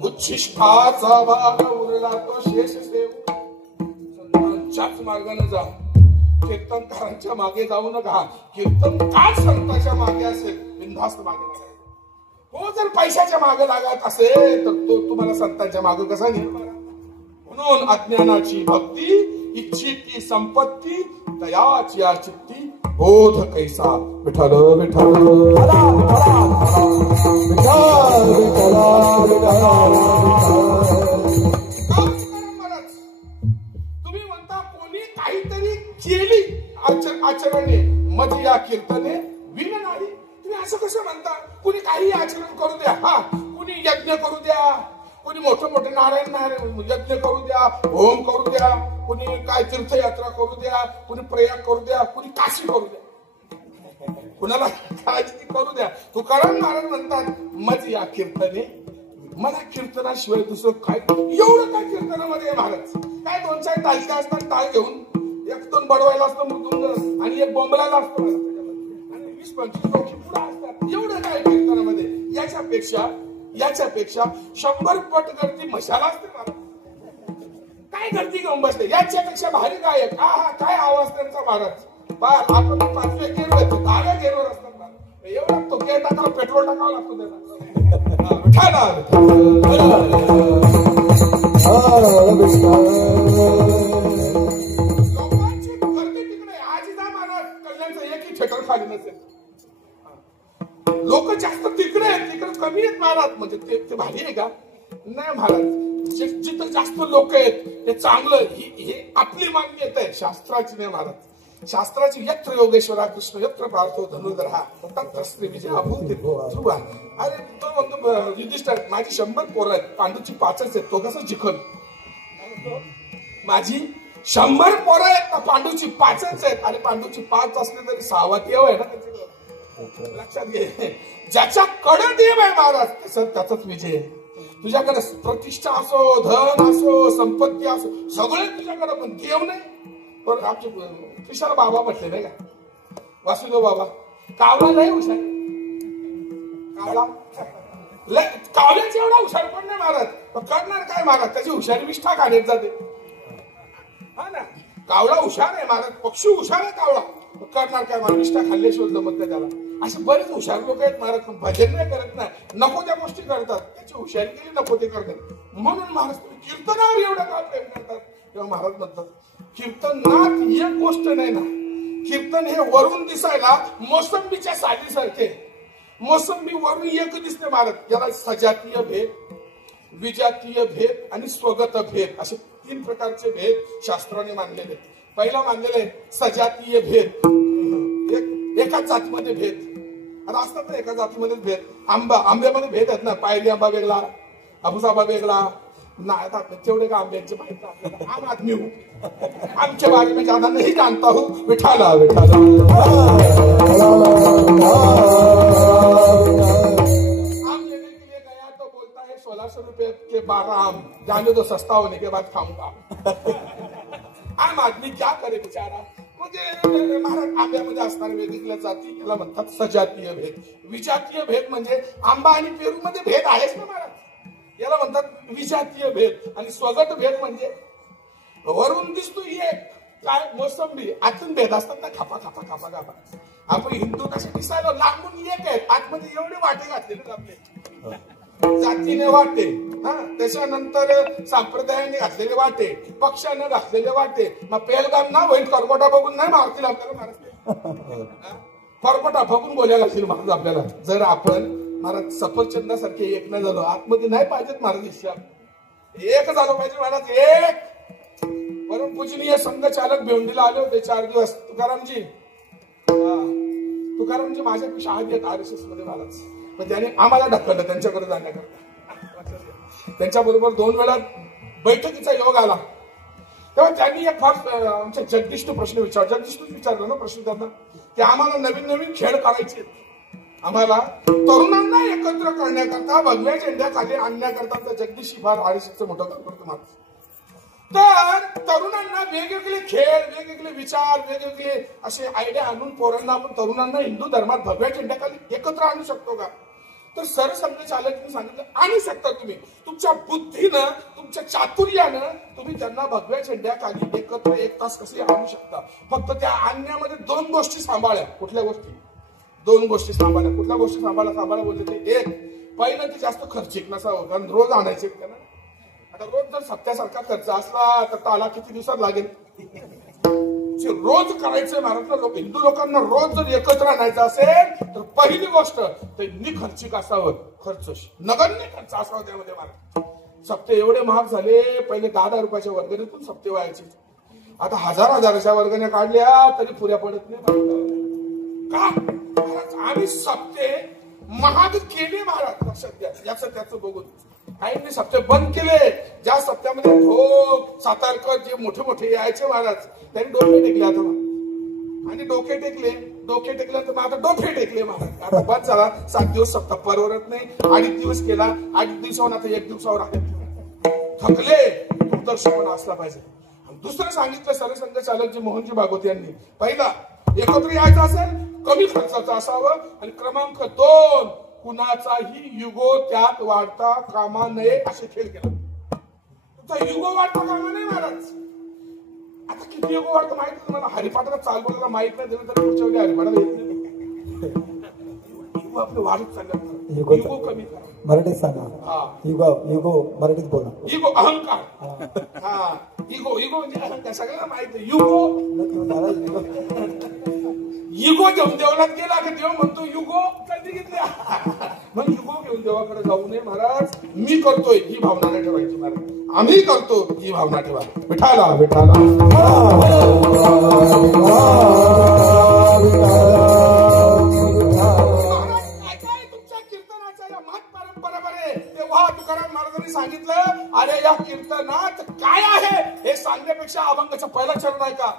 उच्छिष्टाचा भाग उरला तो शेष सेव. संतांच्याच मार्गाने जा, कीर्तनकारांच्या मागे जाऊ नका. कीर्तनकार संतांच्या मागे असेल बिनधास्त मागे लागायचं. हो जर पैशाच्या मागे लागत असेल तर तो तुम्हाला संतांच्या मागे कसा नेईल. म्हणून अज्ञानाची भक्ती, इच्छिती संपत्ती, तयाची या चित्ती बोध कैसा. विठ्ठल विठ्ठल तुम्ही म्हणता कोणी काहीतरी केली आचरणे मज या कीर्तने विन नाही. तुम्ही असं कसं म्हणता. कुणी काही आचरण करू द्या, हा कुणी यज्ञ करू द्या, कुणी मोठे मोठे नारायण यज्ञ करू द्या, होम करू द्या, कुणी काय तीर्थयात्रा करू द्या, कुणी प्रयाग करू द्या, कुणी काशी करू द्या, कुणाला करायची ती करू द्या. तुकाराम महाराज म्हणतात मज या कीर्तने. मला कीर्तनाशिवाय दुसरं काय एवढं काय कीर्तनामध्ये महाराज. काय 2-4 तालक्या असतात, टाळ घेऊन 1-2 बडवायला असतं मृदुंग आणि 1 बोंबलायला असतो आणि 20-25 लोक पुढे असतात. एवढं काय कीर्तनामध्ये. याच्यापेक्षा 100 पट गर्दी मशाला असते महाराज. काय गर्दी घेऊन बसते. याच्यापेक्षा भारी काय आहे. हा काय आवाज त्यांचा महाराज. आपण 5व्या गेरवर 10व्या गेरवर असतात. एवढा तो गेर टाकावा, पेट्रोल टाकावं लागतो त्याला. लोकांची गर्दी तिकडे. आजी जा महाराज कल्याणचं एकही थिएटर खाली नसेल. लोक जास्त तिकडे आहेत, तिकडे कमी आहेत महाराज. म्हणजे नाही महाराज, जिथं जास्त लोक आहेत ते चांगलं, हे आपली मान्यता आहे, शास्त्राची नाही महाराज. शास्त्राची यत्र योगेश्वरा कृष्ण यत्र पार्थो धनुर्धर हा तत्र श्री विजया भूती ध्रुवा. अरे तो म्हणतो युधिष्ठिर माझी 100 पोरं आहेत, पांडूची 5च आहेत, तो कसं जिंकल? माझी 100 पोरं आहेत, पांडूची 5च आहेत. आणि पांडूची 5 असले तरी 6वा देव आहे ना त्याच्याकडे. लक्षात घे, ज्याच्याकडे देव आहे महाराज त्याचाच विजय. तुझ्याकडे प्रतिष्ठा असो, धन असो, संपत्ती असो, सगळे तुझ्याकडे, पण देव नाही. पण आमचे कृष्णाला बाबा म्हटले नाही का, वासुदेव बाबा. कावळा लय हुशार, कावल्याचा एवढा हुशार पण नाही महाराज. पण करणार काय महाराज, त्याची हुशारी विष्ठा खाण्यात जाते. हा ना, कावळा हुशार आहे महाराज, पक्षी हुशार आहे कावळा, करणार काय महाराज, विष्ठा खाल्ल्याशिवाय जमत नाही त्याला. असे बरेच हुशार लोक आहेत महाराज, भजन नाही करत नाही, नको त्या गोष्टी करतात, त्याची हुशारी केली नको ते करतात. म्हणून महाराज तुम्ही कीर्तनावर एवढं का प्रेम करतात? तेव्हा महाराज म्हणतात कीर्तनात एक गोष्ट नाही ना, कीर्तन हे वरून दिसायला मोसंबीच्या सालीसारखे. मोसंबी वरून एक दिसते महाराज. याला सजातीय भेद, विजातीय भेद आणि स्वगत भेद असे 3 प्रकारचे भेद शास्त्राने मानलेले. पहिला मानलेला आहे सजातीय भेद, एकाच जातीमध्ये भेद. आणि असतात ना एका जातीमध्येच भेद. आंब्यामध्ये भेद आहेत ना, पायरी आंबा वेगळा, हापूस आंबा वेगळा. नाही तेवढे का आंब्याचे माहित आपल्याला, आम आदमी हूँ, आमच्या बारे में ज्यादा नहीं जानता हूँ. विठाला विठाला आम लेने के लिए गया तो बोलता है 1600 रुपए के 12 आम, जाने दो सस्ता होने के बाद खाऊंगा. आम आदमी क्या करे बेचारा. म्हणजे महाराज आंब्यामध्ये असणारे वेगवेगळ्या जाती याला म्हणतात सजातीय भेद. विजातीय भेद म्हणजे आंबा आणि पेरूमध्ये भेद आहेच ना महाराज, याला म्हणतात विजातीय भेद. आणि स्वगत भेद म्हणजे वरून दिसतो एक काय मोसंबी, आतून भेद असतात ना, खापा खापा खापा खापा. आपण हिंदू कसे दिसायला लांबून एक आहेत, आतमध्ये एवढे वाटे घातलेले आपले, जातीने वाटे, हा त्याच्यानंतर संप्रदायाने घातलेले वाटे, पक्षाने घातलेले वाटे. मग पेलगाम ना होईल करकोटा बघून नाही मारतील आपल्याला महाराज, करकोटा बघून बोलायला लागतील महाराज आपल्याला. जर आपण महाराज सफरचंदासारखे एक नाही झालो, आतमध्ये नाही पाहिजेत महाराज हिशाब, एक झालं पाहिजे महाराज. एक वरून पूजनीय संघचालक भेंडीला आले होते 4 दिवस. तुकारामजी माझ्यापेक्षा आधी आहेत RSS मध्ये महाराज, पण त्याने आम्हाला ढकललं त्यांच्याकडे जाण्याकरता. त्यांच्याबरोबर 2 वेळा बैठकीचा योग आला. तेव्हा त्यांनी एक फार आमच्या जगदीशने प्रश्न विचारला ना प्रश्न त्यांना, की आम्हाला नवीन नवीन खेळ करायचे, आम्हाला तरुणांना एकत्र करण्याकरता, भगव्या झेंड्याखाली आणण्याकरता जगदीश फार RSSचं मोठं काम करतो महाराज. तर तरुणांना वेगवेगळे खेळ, वेगवेगळे विचार, वेगवेगळे असे आयडिया आणून पोरांना आपण तरुणांना हिंदू धर्मात भगव्या झेंड्याखाली एकत्र आणू शकतो का? तर सरसंघचालकांनी सांगितलं आणू शकता तुम्ही. तुमच्या बुद्धीनं, तुमच्या चातुर्यानं तुम्ही त्यांना भगव्या झेंड्याखाली एकत्र 1 तास कसे आणू शकता. फक्त त्या आणण्यामध्ये 2 गोष्टी सांभाळ्या. कुठल्या गोष्टी? 2 गोष्टी सांभाळ्या. कुठल्या गोष्टी सांभाळा बोलले ते? एक, पहिलं ते जास्त खर्चिक नसावं, कारण रोज आणायचे त्यांना. आता रोज जर सप्त्यासारखा खर्च असला तर त्याला किती दिवसात लागेल? रोज करायचं महाराष्ट्र लोक, हिंदू लोकांना रोज जर एकत्र आणायचं असेल तर पहिली गोष्ट ते निखर्चिक असावं, खर्च नगण्य खर्च असावा त्यामध्ये. महाराज सप्ते एवढे महाग झाले, पहिले 10,000 रुपयाच्या वर्गणीतून सप्ते व्हायचे, आता 1000-1000च्या वर्गण्या काढल्या तरी पुऱ्या पडत नाही. का महाराज आम्ही सप्ते महाग केले महाराज, लक्षात घ्या. याचं त्याचं बघून काहींनी सप्ते बंद केले. ज्या सप्त्यामध्ये भोग सातारकर जे मोठे मोठे यायचे महाराज, त्यांनी डोके टेकले आता, आणि डोके टेकले तर मग आता डोके टेकले महाराज. आता बंद झाला. 7 दिवस सप्ताह परवडत नाही. 2.5 दिवस केला, 2.5 दिवसावर आता 1 दिवसावर आहे. थकले, दूरदर्शनपणा असला पाहिजे. दुसरं सांगितलं सरसंघचालक जे मोहनजी भागवत यांनी, पहिला एकत्र यायचं असेल कमी खर्चाचं असावं, आणि क्रमांक 2 कुणाचाही युगो त्यात वाढता कामा नये असे खेळ केला. तुमचा युगो वाढता कामा नये महाराज. आता किती युगो वाढतं माहित नाही मला. हरिपाठाला चाल बोलायला माहित नाही दिलं तर पुढच्या वेळी हरिपाठाला येत नाही. युगो आपले वाढत चालले, युगो कमी करा. मराठीत सांगा. युगो मराठीत बोला. युगो अहंकार. हा युगो म्हणजे अहंकार, सगळ्यांना माहित आहे. युगो जेवण देवळात गेला की देव म्हणतो युगो कधी घेतल्या मग युगो घेऊन देवाकडे जाऊ नये महाराज. मी करतोय ही भावना नाही ठेवायची महाराज. आम्ही करतो ही भावना ठेवा. विठाला विठाला तेव्हा तुकाराम महाराजांनी सांगितलं, अरे या कीर्तनात काय आहे हे सांगण्यापेक्षा अभंगाचा पहिला चरण आहे का.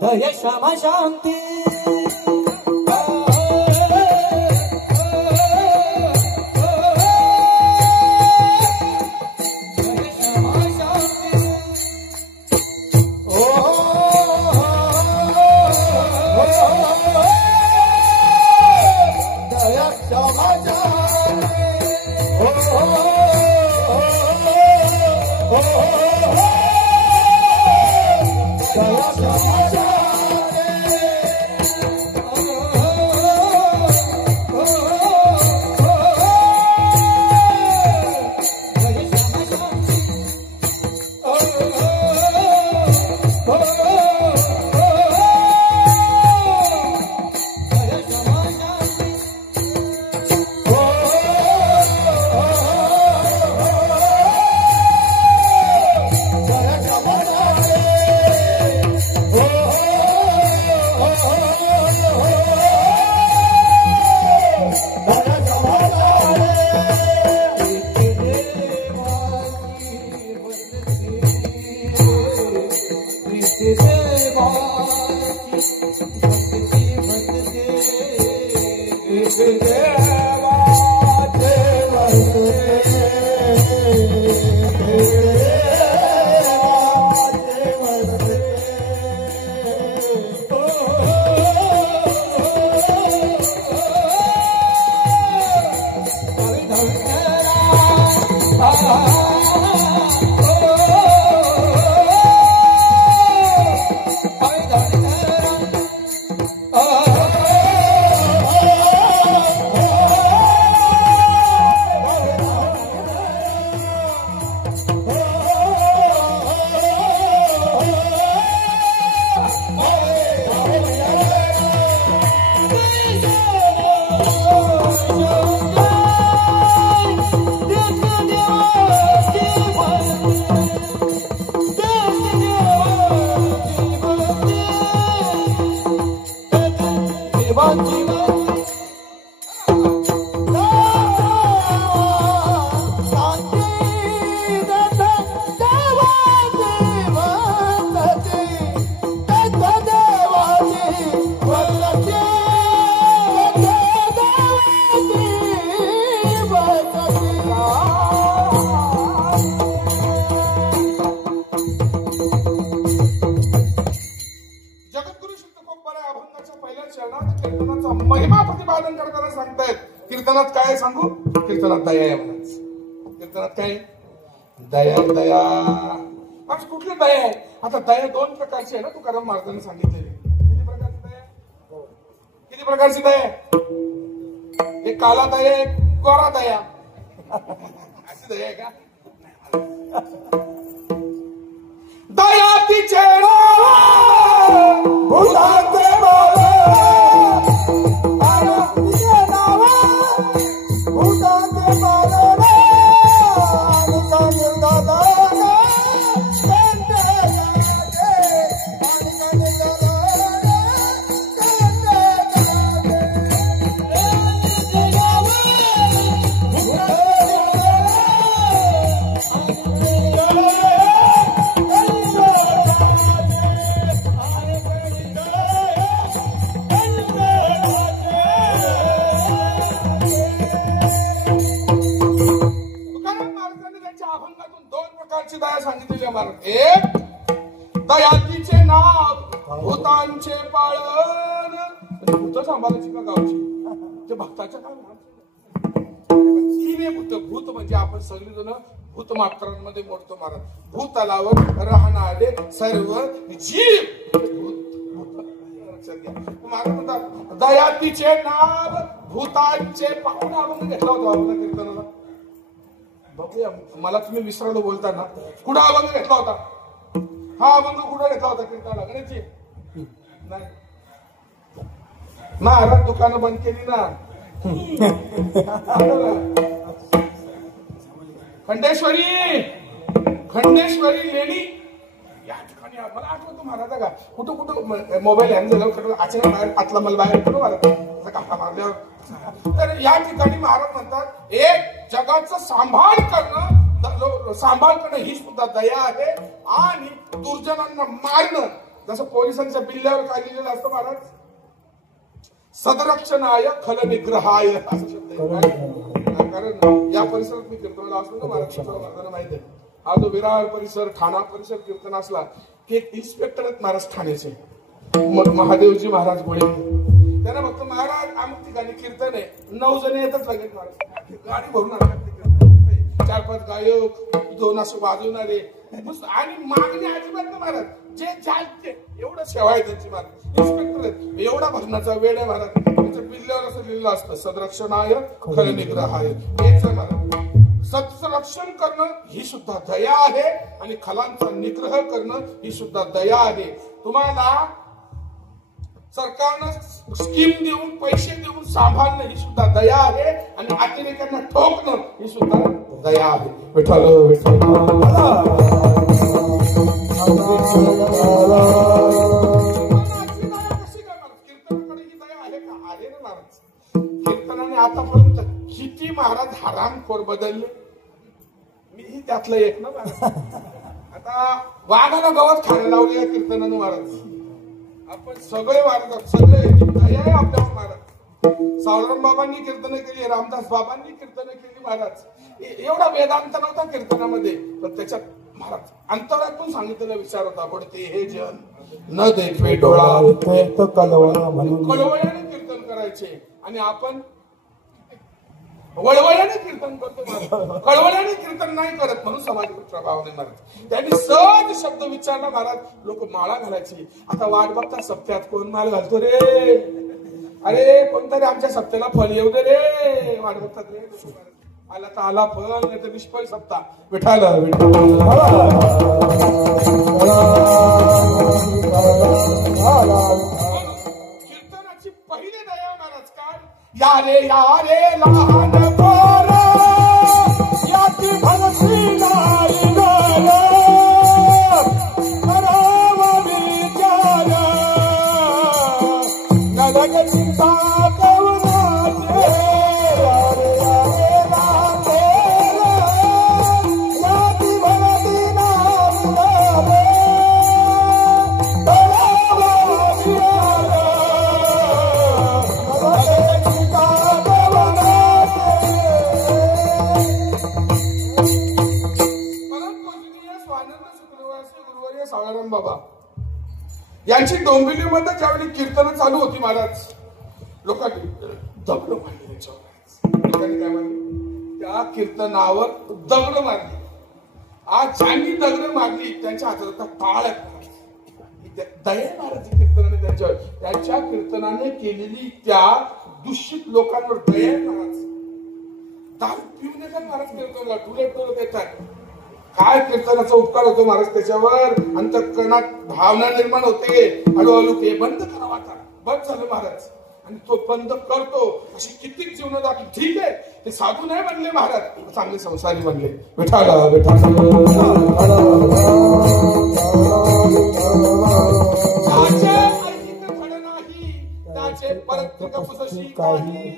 दया क्षमा शांती महिमा प्रतिपादन करताना सांगतायत. कीर्तनात काय सांगू, कीर्तनात दया आहे म्हणायचं. कीर्तनात काय दया दया. आज कुठली दया आहे. आता दया दोन प्रकारची आहे ना, तुकाराम महाराजांनी सांगितलेली. किती प्रकारची दया, किती प्रकारची दया. एक काला दया, एक गोरा दया. अशी दया आहे का. दया तिचे भूतांचे दया सांगितलेली आहे. एक दयातीचे नाव भूतांचे पाळण. भूत सांभाळायची का गावची, ते भक्ताच्या काय भूत म्हणजे आपण सगळेजण भूत मात्रांमध्ये मोडतो महाराज. भूतलावर राहणारे सर्व जीव महाराज म्हणतात दयातीचे नाव भूतांचे पाळण. आपण घेतला होता आपल्या कीर्तनाला. बघूया, मला तुम्ही विसरलो बोलताना. कुठं अभंग घेतला होता. हा अभंग कुठं घेतला होता कीर्तनाला गणेशजी? नाही, महाराज दुकानं बंद केली ना. खंडेश्वरी खंडेश्वरी लेणी या ठिकाणी मला आठवतो महाराजा का कुठं कुठं मोबाईल हँग झालं अचानक बाहेर आतला मला बाहेर कुठं मारत कापा मारल्यावर. तर या ठिकाणी महाराज म्हणतात एक जगाचं सांभाळ करणं ही सुद्धा दया आहे. आणि दुर्जनांना मारणं, जसं पोलिसांच्या बिल्ल्यावर काय लिहिलेलं असतं महाराज, सदरक्षणाय खल निग्रहाय असं शब्द आहे. कारण या परिसरात मी कीर्तनाला असलो ना महाराज माहिती आहे. हा जो विरार परिसर ठाणा परिसर कीर्तन असला की एक इन्स्पेक्टर आहेत महाराज ठाण्याचे महादेवजी महाराज गोळे, त्यांना फक्त महाराज अमुक ठिकाणी कीर्तन आहे 9 जण येतच लगेच महाराज गाडी भरून आणतात, 4-5 गायक 2 असे वाजवणारे आणि मागणी अजिबात ना महाराज जे चालते एवढं सेवा आहे त्यांची महाराज. इन्स्पेक्टर आहेत एवढा भरण्याचा वेळ आहे महाराज. त्यांच्या बिल्ल्यावर असं लिहिलं असतं सदरक्षणाय खल निग्रहाय. हेच आहे महाराज. सत्सरक्षण करणं ही सुद्धा दया आहे आणि खलांचा निग्रह करणं ही सुद्धा दया आहे. तुम्हाला सरकारनं स्कीम देऊन पैसे देऊन सांभाळणं ही सुद्धा दया आहे आणि अतिरेक्यांना ठोकणं ही सुद्धा दया आहे. विठ्ठल विठ्ठल कीर्तनाकडे ही दया आहे का? आहे ना महाराज. कीर्तनाने आतापर्यंत किती महाराज हरामखोर बदलले, मीही त्यातलं एक ना महाराज. आता वाघाला गवत खायला लावले या कीर्तनानं महाराज. आपण सगळे महाराज सगळे दया आहे आपल्यावर महाराज. सावरम बाबांनी कीर्तन केली, रामदास बाबांनी कीर्तन केली महाराज. एवढा वेदांत नव्हता कीर्तनामध्ये, पण त्याच्यात महाराज अंतरातून सांगितलेला विचार होता. पण ते हे जन न देखवे डोळा कळवळ्याने कीर्तन करायचे आणि आपण वळवळ्याने कीर्तन करतो, कळवळ्याने कीर्तन नाही करत म्हणून समाजावर प्रभाव नाही महाराज. त्यांनी सहज शब्द विचारला महाराज. लोक माळा घालायची. आता वाट बघता सप्त्यात कोण माळ घालतो रे, अरे कोणतरी आमच्या सप्त्याला फल येऊ दे रे, वाट बघतात रे. आला तर आला फल, नाही तर निष्फळ सप्ताह. विठाला कीर्तनाची पहिली दया महाराज काय, या रे लहान पोर याची भरती नाही गल, करावा विचार नरक चिंता कवनाचे. सावरम बाबा यांची डोंबिवलीमध्ये ज्यावेळी कीर्तन चालू होती महाराज, लोकांनी दगड मारली त्याच्यावर. काय मारली? त्या कीर्तनावर दगड मारली. आज ज्यांनी दगड मारली त्यांच्या हातात टाळ दया महाराज कीर्तनाने त्यांच्या कीर्तनाने केलेली त्या दूषित लोकांवर दया महाराज. दारू पिऊन येतात महाराज कीर्तनाला, डुलत येतात. काय कीर्तनाचा उपकार होतो महाराज त्याच्यावर. अंतःकरणात भावना निर्माण होते. हळूहळू ते बंद करावा, आता बंद झालं महाराज. आणि तो बंद करतो. अशी कित्येक जीवन दाखल. ठीक आहे ते साधू नाही बनले महाराज, चांगले संसारी बनले. विठाला त्याचे परत काही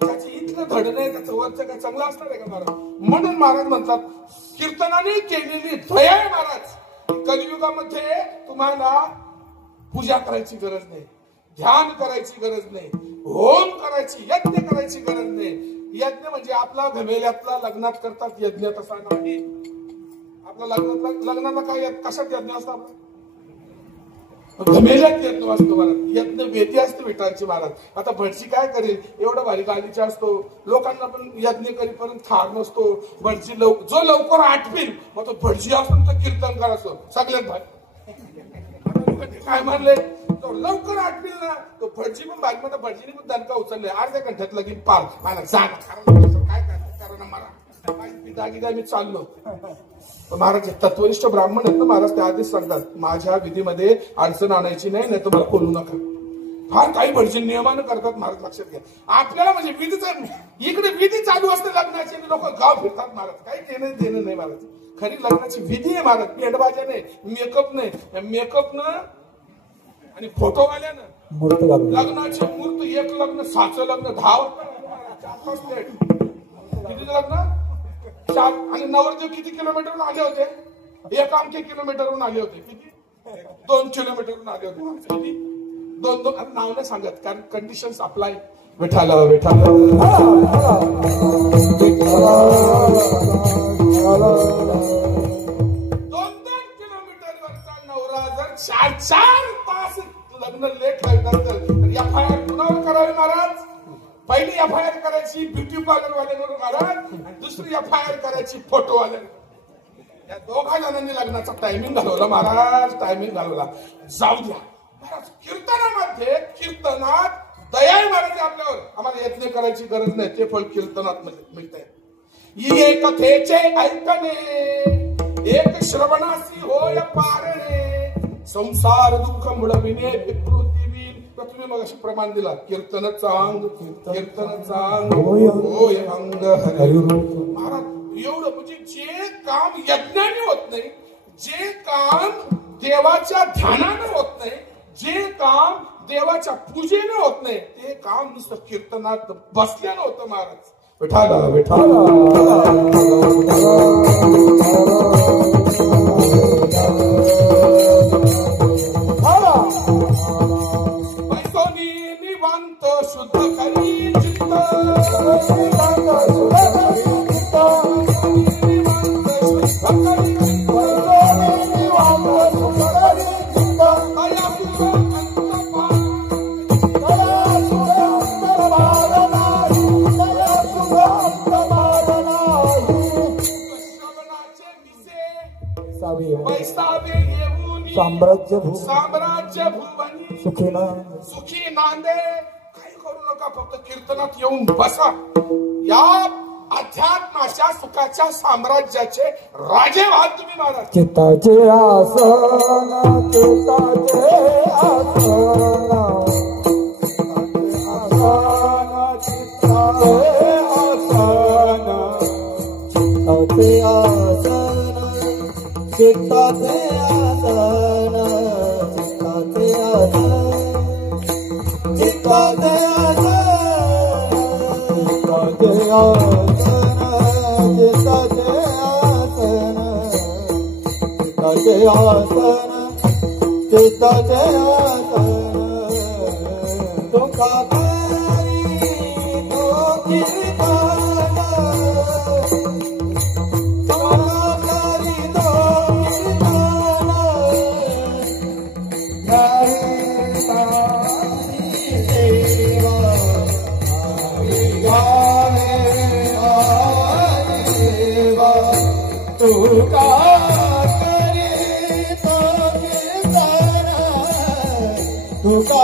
त्याचे इथलं धड नाही, त्याचं वरचं काय चांगलं असणार आहे का महाराज. म्हणून महाराज म्हणतात कीर्तनाने केलेली दया आहे महाराज. कलियुगामध्ये तुम्हाला पूजा करायची गरज नाही, ध्यान करायची गरज नाही, होम करायची यज्ञ करायची गरज नाही. यज्ञ म्हणजे आपला घमेल्यातला लग्नात करतात यज्ञ तसा नाही. आपला लग्नाला काय कशात यज्ञ असतं, आपला घमेल्यात यज्ञ असतो महाराज. यज्ञ वेदी असते विठांची महाराज. आता भटजी काय करेल, एवढा भारी गालीचा असतो, लोकांना पण यज्ञ करीपर्यंत खार नसतो. भटजी जो लवकर आठवील मग तो भटजी असतो तर कीर्तनकार असतो सगळ्यात भारी. काय म्हणले लवकर आठवील ना तो भटजी पण भाजमध्ये भटजीने पण दणका उचलले. अर्ध्या घंट्यात लगीन पाल मला सांग काय कारण मला दागिदा मी चाललो. महाराज तत्वनिष्ठ ब्राह्मण आहेत ना महाराज, त्या आधीच सांगतात माझ्या विधीमध्ये अडचण आणायची नाही, नाही तर मला बोलू नका. फार काही भटजी नियमानं करतात महाराज, लक्षात घ्या. आपल्याला म्हणजे विधीचं इकडे विधी चालू असते लग्नाची, लोक गाव फिरतात महाराज, काही देणं नाही महाराज. खरी लग्नाची विधी आहे महाराज, पेंडबाजा नाही, मेकअप नाही. मेकअपनं आणि फोटोवाल्यानं लग्नाचे मुहूर्त, एक लग्न 6चं लग्न 10 वाजता, किती लग्न 4. आणि नवरदेव किती किलोमीटरहून आले होते? 1 किलोमीटरहून आले होते. किती? 2 किलोमीटरहून आले होते. किती? 2 नाव नाही सांगत, कारण कंडिशन्स अप्लाय. विठाला विठाला 2 किलोमीटरवरचा नवरा जर 4 तास लग्न लेट लागतात तर FIR कुणावर करावी महाराज? पहिली FIR करायची ब्युटी पार्लर वाल्यावर महाराज, आणि दुसरी FIR करायची फोटोवाल्यावर. या दोघा जणांनी लग्नाचा टायमिंग घालवला महाराज, टायमिंग घालवला. जाऊ द्या महाराज, कीर्तनामध्ये कीर्तनात दया महाराज आपल्यावर. आम्हाला यत्न करायची गरज नाही, ते फळ कीर्तनात मिळतंय. ये कथेचे ऐकणे एक श्रवणासी होय पारणे, संसार दुःख मुळविणे विकृती. तुम्ही मग अशी प्रमाण दिला, कीर्तन चांग होय अंग हरि. महाराज एवढं म्हणजे जे काम यज्ञाने होत नाही, जे काम देवाच्या ध्यानानं होत नाही, जे काम देवाच्या पूजेनं होत नाही, ते काम नुसतं कीर्तनात बसल्यानं होतं महाराज. विठाला विठाला पैसोनी निवांत शुद्ध करी चित्त, साम्राज्य भुवनी सुखी नांदे. काही करू नका, फक्त कीर्तनात येऊन बसा. या अध्यात्माच्या सुखाच्या साम्राज्याचे राजे व्हाल तुम्ही महाराज. चित्ताचे आसन, चित्ताचे आसन, चित्ताचे आसन, चित्ताचे आसन, चित्ताचे आसन, चित्ताचे आसन, चित्ताचे आसन, चित्ताचे आसन, चित्ताचे आसन. तुका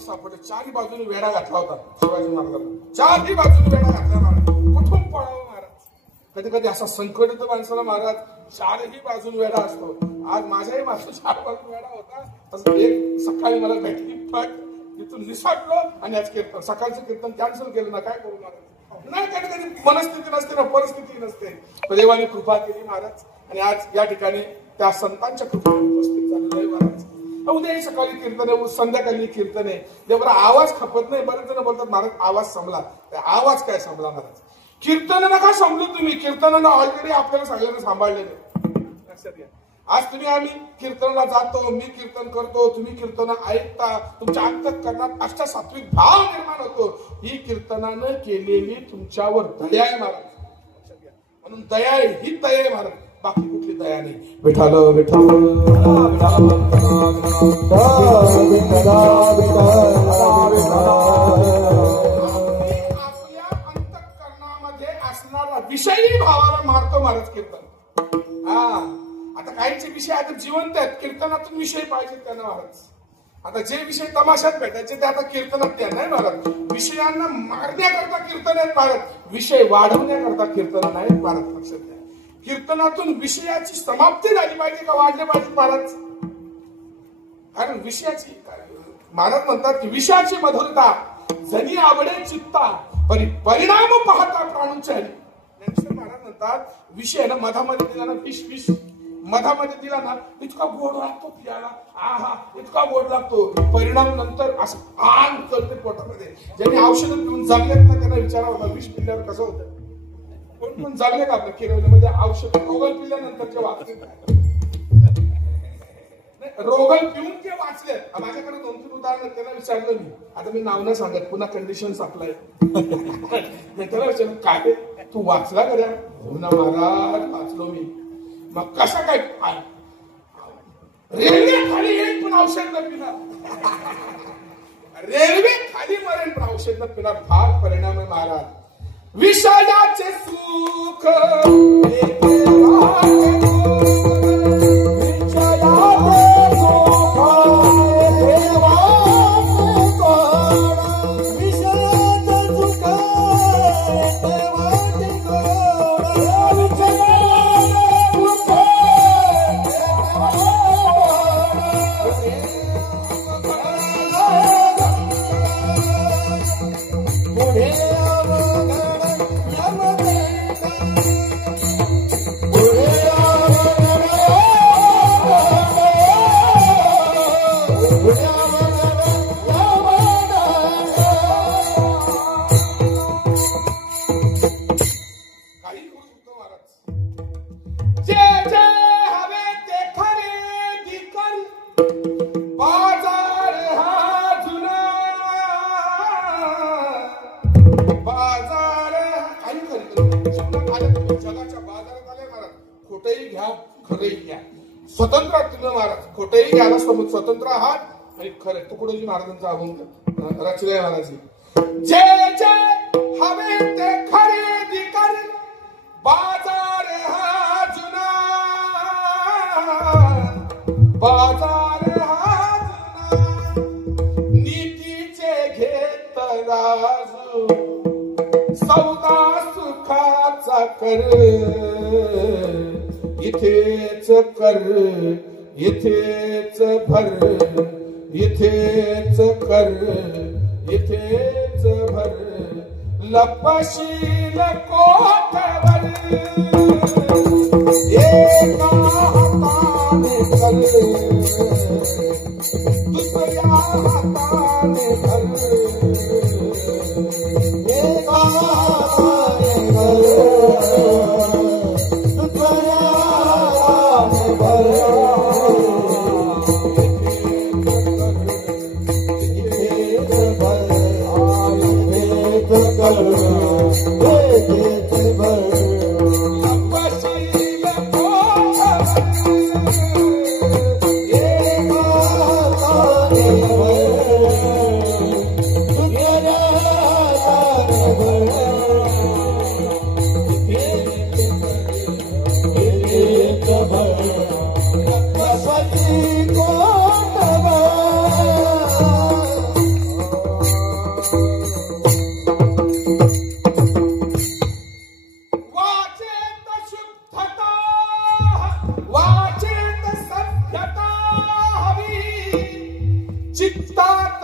सापडले. चारही बाजूने वेढा घातला होता शिवाजी महाराजांना. चारही बाजूने वेढा घातला महाराज. कुठून पळावं महाराज? कधी कधी असा संकट येतो माणसाला महाराज, चारही बाजून वेढा असतो. आज माझ्याही बाजून 4 बाजून वेढा होता. एक सकाळी मला भेटली, पण तिथून निसटलो आणि आज कीर्तन सकाळचं कीर्तन कॅन्सल केलं ना, काय करू महाराज? नाही, कधी कधी मनस्थिती नसते ना, परिस्थिती नसते. देवाने कृपा केली महाराज आणि आज या ठिकाणी त्या संतांच्या कृपेने उपस्थित झालेलं आहे महाराज. उद्याही सकाळी कीर्तन आहे, संध्याकाळी कीर्तन आहे. देवरा आवाज खपत नाही. बरेच जण बोलतात महाराज आवाज संपला. आवाज काय संपला महाराज? कीर्तन नका संपलो तुम्ही, कीर्तनानं ऑलरेडी आपल्याला सगळ्यांना सांभाळलेलं. लक्षात घ्या. आज तुम्ही आम्ही कीर्तनाला जातो, मी कीर्तन करतो, तुम्ही कीर्तन ऐकता, तुमच्या अंतःकरणात अष्टसात्विक भाव निर्माण होतो. ही कीर्तनानं केलेली तुमच्यावर दया आहे महाराज. लक्षात घ्या. म्हणून दया आहे, ही दया आहे महाराज, बाकी कुठली दया नाही. विठाल विठाल आपल्या अंतःकरणामध्ये असणारा विषयी भावाला मारतो महाराज कीर्तन. आता काहींचे विषय आता जिवंत आहेत, कीर्तनातून विषय पाहिजे त्यांना महाराज. आता जे विषय तमाशात भेटायचे ते आता कीर्तनात द्या नाही महाराज. विषयांना मारण्याकरता कीर्तन आहेत महाराज, विषय वाढवण्याकरता कीर्तन नाहीत महाराज. लक्षात घ्या. कीर्तनातून विषयाची समाप्ती झाली पाहिजे का वाढले पाहिजे महाराज? कारण विषयाची महाराज म्हणतात की विषयाची मधुरता जनी आवडे चित्ता परिणाम पाहता प्राणूच्या. ज्ञानेश्वर महाराज म्हणतात विषय ना मधामध्ये दिला ना, फिश फिश मधामध्ये दिला ना, इतका गोड लागतो पियाला, आहा इतका गोड लागतो. परिणाम नंतर असं आग करते पोटामध्ये. ज्यांनी औषधं पिऊन जगलेत ना त्यांना विचारावं विष पिल्यावर कसं होतं. कोण कोण जगले का आपल्या केरळमध्ये औषध रोगल पिल्यानंतरचे वाचले रोगल पिऊन ते वाचले. माझ्याकडे 2-3 उदाहरण त्यांना विचारलं मी. आता मी नाव नाही सांगत, पुन्हा कंडिशन्स अप्लाय. त्याला विचारलं काय तू वाचला का? हो ना महाराज वाचलो मी. मग कसं काय? रेल्वे खाली येईल पण औषध न पिणार. रेल्वे खाली मरेल पण औषध न पिणार. फार परिणाम आहे महाराज. विषयाचे सुख स्वतंत्र महाराज खोटही घ्यायला स्वतंत्र आहात आणि खरे तुकडोजी महाराजांचा अभंग रचले महाराज. जे जे हवे ते खरेदी कर बाजार हा जुना, बाजार हा जुना नीतीचे घेत राजू सौदा सुखाचा कर इथेच कर इथेच भर इथेच कर इथेच भर लपशील कोठवर एका हाताने कर दुसऱ्या हाताने भर एका हाताने भर Yeah.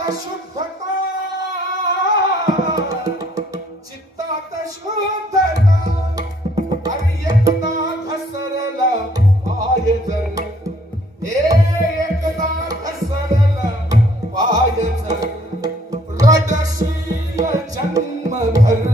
शुद्धता चित्तात शुद्धता अरे एकदा घसरला पाय जर एकदा घसरला पाय जर रडशील जन्मभर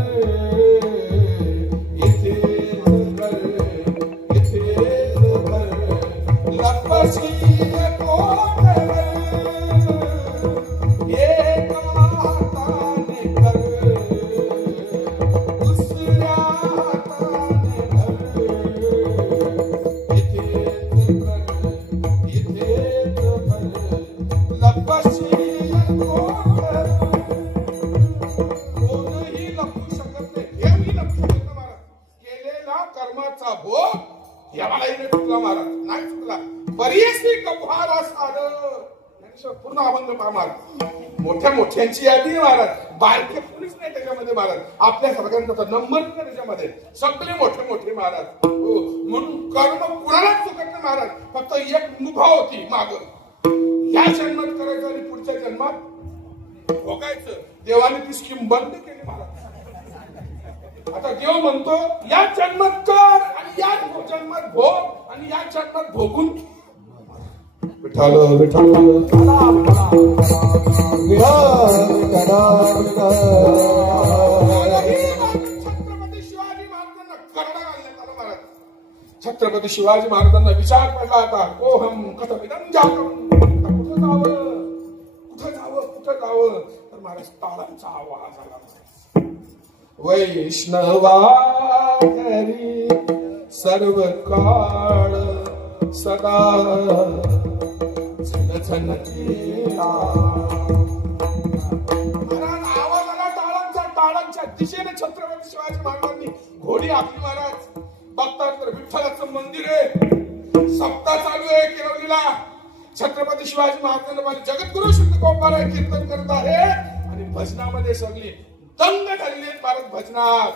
कर्माचा भोग याला चुकला महाराज नाही चुकला बरीचशी कपहारा सार पूर्ण अभंग महाराज मोठ्या मोठ्यांची यादी महाराज बारके पोलीस नाही त्याच्यामध्ये महाराज आपल्या सगळ्यांचा नंबर नाही त्याच्यामध्ये सगळे मोठे मोठे महाराज म्हणून कर्म कुणालाच चुकत नाही महाराज फक्त एक मुभा होती माग या जन्मात करायचं आणि पुढच्या जन्मात भोगायचं देवाने ती स्कीम बंद केली महाराज आता देव म्हणतो या जन्मात कर आणि या जन्मात भोग आणि या जन्मात भोगून विठाल विठाल छत्रपती शिवाजी महाराजांना करडा घालण्यात आला महाराज छत्रपती शिवाजी महाराजांना विचार पडला होता को हम कथमिदं जातम कुठं जावं तर महाराज टाळांचा आवाज आला वैष्णवारी सर्व काळ सदा झन आवाज आला टाळांच्या दिशेने छत्रपती शिवाजी महाराजांनी घोडी आखली महाराज बघतात तर विठ्ठलाचं मंदिर आहे सप्ताह चालू आहे किरवलीला छत्रपती शिवाजी महाराजांना जगद्गुरु शुद्ध गोपाराय कीर्तन करत आहे आणि भजनामध्ये सगळी दंग झालेली महाराज भजनात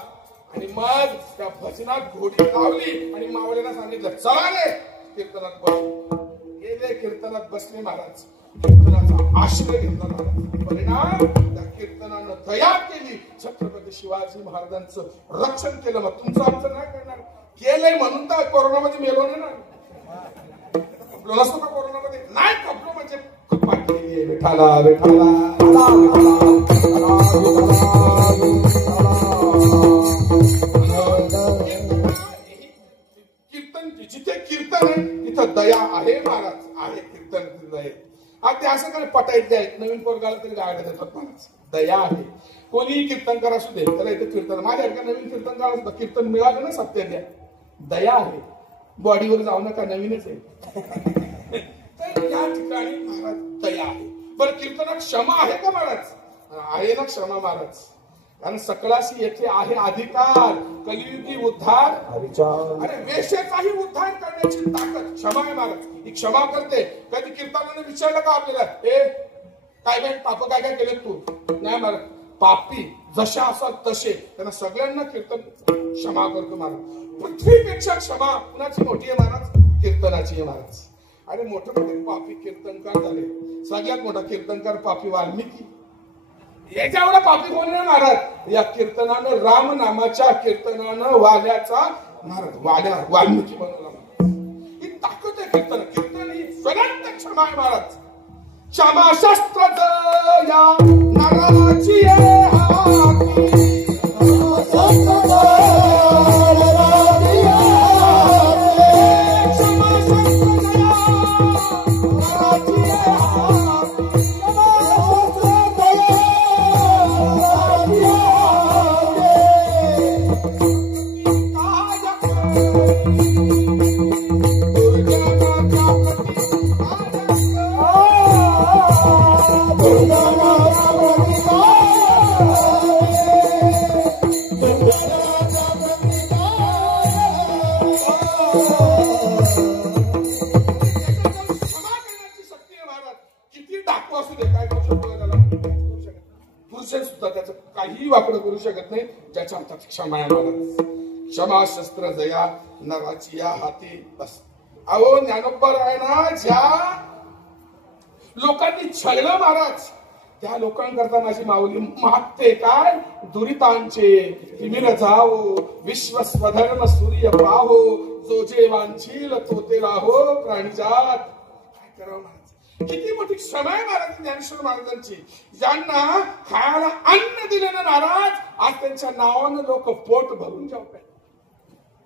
आणि मग त्या भजनात घोडी लावली आणि मावळ्यांना सांगितलं चला रे कीर्तनात बसले गेले कीर्तनात बसले महाराज कीर्तनाचा आश्रय घेतला महाराज परिणाम त्या कीर्तनानं दया केली छत्रपती शिवाजी महाराजांचं रक्षण केलं मग तुमचं आमचं नाही करणार केलंय म्हणून तर कोरोनामध्ये मेलो नाही ना कपलो नसतो का कोरोनामध्ये नाही कपलो म्हणजे कृपा केली आहे विठाला विठाला जिथे कीर्तन आहे तिथं दया आहे महाराज आहे कीर्तन आहे ते असं काय पटायचे आहेत नवीन पोरगाला तरी गायला देतात महाराज दया आहे कोणीही कीर्तनकार असू दे त्याला इथे कीर्तन माझ्यासारख्या नवीन कीर्तनकार सुद्धा कीर्तन मिळालं ना सत्य द्या दया आहे बॉडीवर जाऊ नका नवीनच आहे तर या ठिकाणी महाराज दया आहे बरं कीर्तनात क्षमा आहे का महाराज आहे ना क्षमा महाराज कारण सकळाशी येथे आहे अधिकार कलियुगी उद्धार अरे वेशेचाही उद्धार करण्याची ताकद क्षमा आहे महाराज ही क्षमा करते कधी कीर्तनाने विचारलं का आपल्याला काय पाप काय काय केले तू नाही महाराज पापी जशा असतात तसे त्यांना सगळ्यांना कीर्तन क्षमा करतो महाराज पृथ्वीपेक्षा क्षमा कुणाची मोठी आहे महाराज कीर्तनाची आहे महाराज अरे मोठे मोठे पापी कीर्तनकार झाले सगळ्यात मोठा कीर्तनकार पापी वाल्मिकी याच्या एवढा पापी कोण नाही महाराज या कीर्तनानं राम नामाच्या कीर्तनानं वाल्याचा महाराज वाल्मिकी बनवला ही ताकद आहे कीर्तन ही स्वयंत क्षमा आहे महाराज क्षमा शस्त्र या नराची काहीही वापड करू शकत नाही ज्याच्या हातात क्षमा आहे महाराज क्षमा शस्त्र जया नराची या हाती बस अहो ज्ञानोबा आहे ना ज्या लोकांनी छळलं महाराज त्या लोकांकरता माझी माऊली मागते काय? दुरितांचे तिमिर जावो, विश्व स्वधर्म सूर्य पाहो, जो जे वांछील तो ते राहो प्राणीजात. काय करावं महाराज? किती मोठी क्षमा आहे महाराज ज्ञानेश्वर महाराजांची. ज्यांना खायला अन्न दिलेलं महाराज आज त्यांच्या नावानं लोक पोट भरून जेवतात.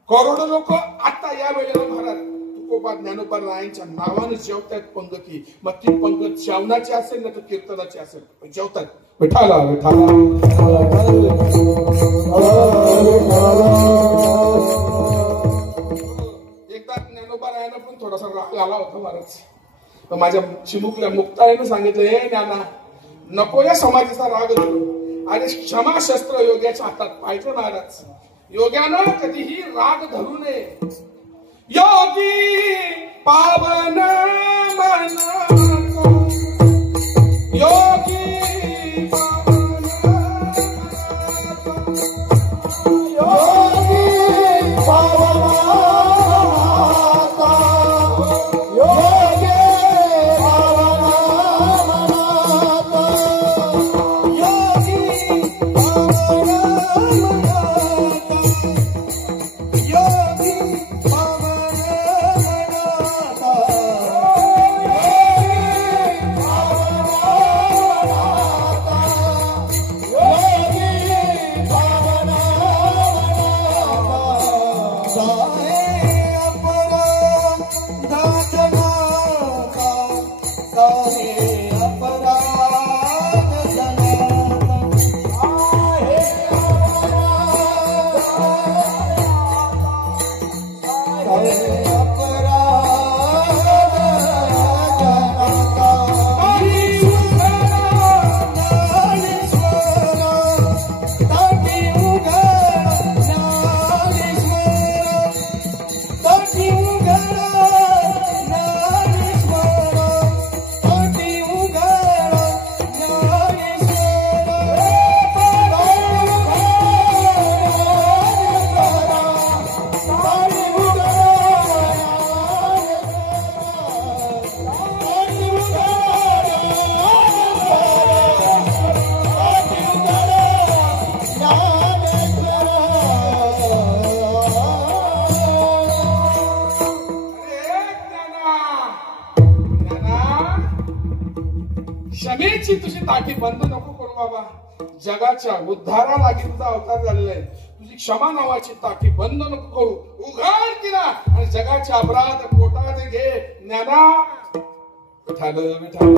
करोडो लोक आता या वेळेला महाराज तुकोबा ज्ञानोबा रायांच्या नावाने जेवतात पंगती. मग ती पंगत श्रावणाची असेल ना तर कीर्तनाची असेल, जेवतात विठाला विठाला. एकदा ज्ञानोबा रायांना पण थोडासा राग आला होता महाराज. तर माझ्या चिमुकल्या मुक्ताईनं सांगितलं, हे ज्ञाना नको या समाजाचा राग धरू. आणि क्षमाशस्त्र योग्याच्या हातात पाहिजे महाराज. योग्यानं कधीही राग धरू नये. योगी पावन मन योगी पावन योगी पावन योगी क्षमेची तुझी ताटी बंद नको करू बाबा. जगाच्या उद्धारालागी तुझा अवतार झालेला आहे. तुझी क्षमा नावाची ताटी बंद नको करू. उघड तिला आणि जगाच्या अपराध पोटात घे. ज्ञाना विठाल विठाल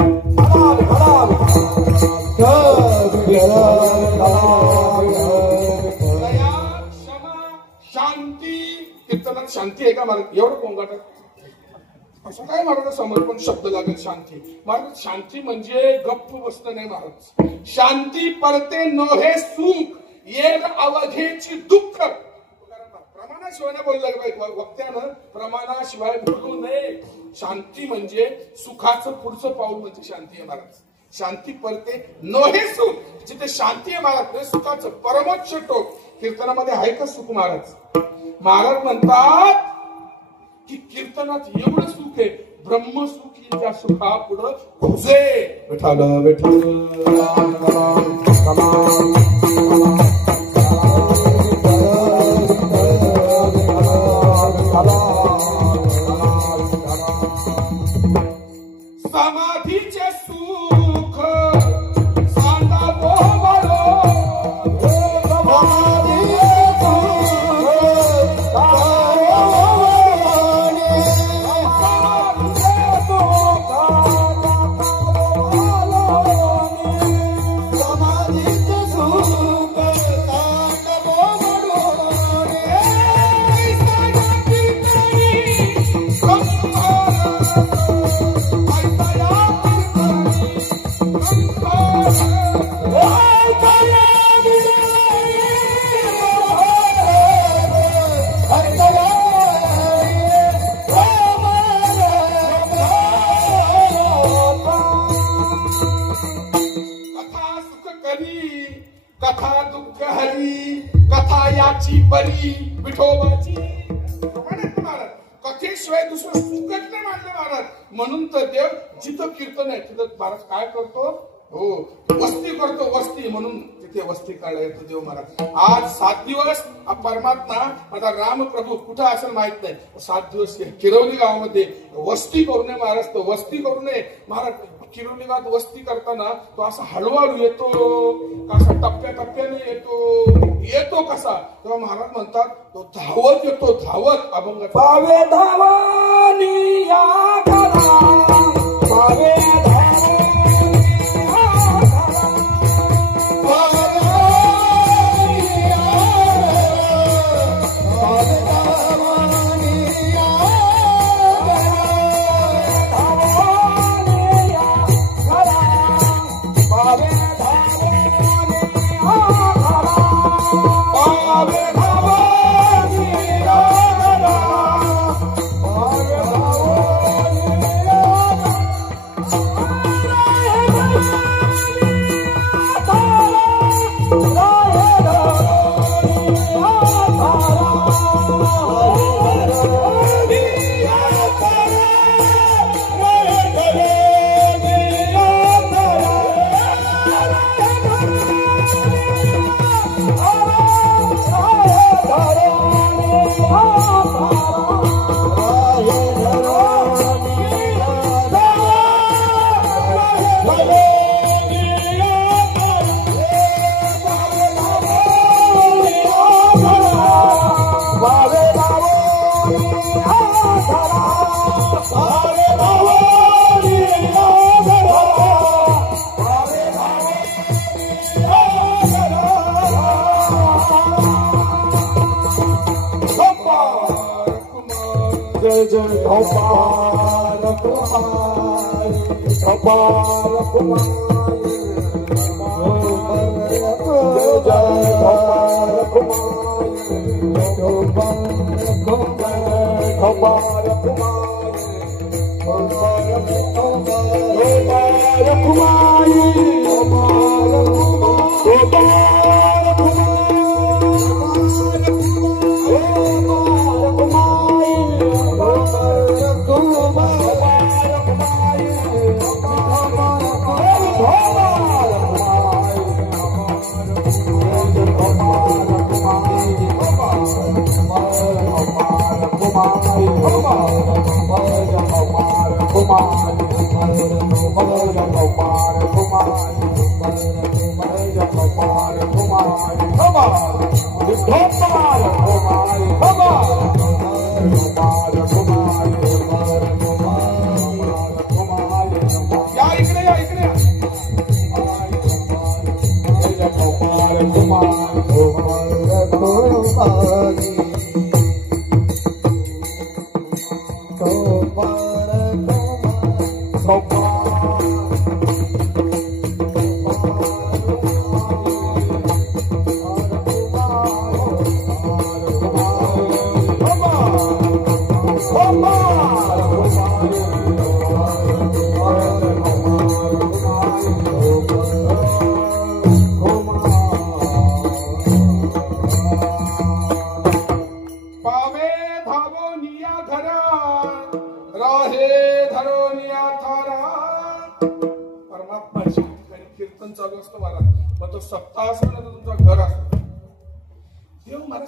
दया क्षमा शांती. कीर्तनात शांती आहे का महाराज? एवढं कोंगाट असं काय महाराज समर्पण शब्द लागेल शांती. महाराज शांती म्हणजे गप्प बसणं नाही महाराज. शांती परते नोहे सुख येर अवघेची दुःख. प्रमाणाशिवाय बोललं वक्त्यानं, प्रमाणाशिवाय बोलू नये. शांती म्हणजे सुखाचं पुढचं पाऊल म्हणजे शांती आहे महाराज. शांती परते नोहे सुख. जिथे शांती आहे महाराज सुखाचं परमोच्च टोक. कीर्तनामध्ये आहे का सुख महाराज? महाराज म्हणतात की कीर्तनात एवढं सुख आहे, ब्रह्मसुख त्या सुखा पुढं खोजे. विठाल विठाल समाधीचे सुख सांगा बोबरो. कथा दुःख हरी कथा याची बरी विठोबाची. महाराज कथेशिवाय दुसरं सुखच नाही मानलं महाराज. म्हणून तर देव जिथं कीर्तन आहे तिथं महाराज काय करतो? हो वस्ती करतो वस्ती म्हणून तिथे वस्ती काढला येतो देव महाराज. आज 7 दिवस परमात्मा आता रामप्रभू कुठं असेल माहित नाही, 7 दिवस किरवली गावामध्ये वस्ती करू नये महाराज. तो वस्ती करू नये महाराज. किरवली गावात वस्ती करताना तो असा हळूहळू येतो कसा टप्प्याटप्प्याने येतो कसा, तेव्हा महाराज म्हणतात तो धावत येतो धावत अभंग. पावे धावानी या घरा, पावे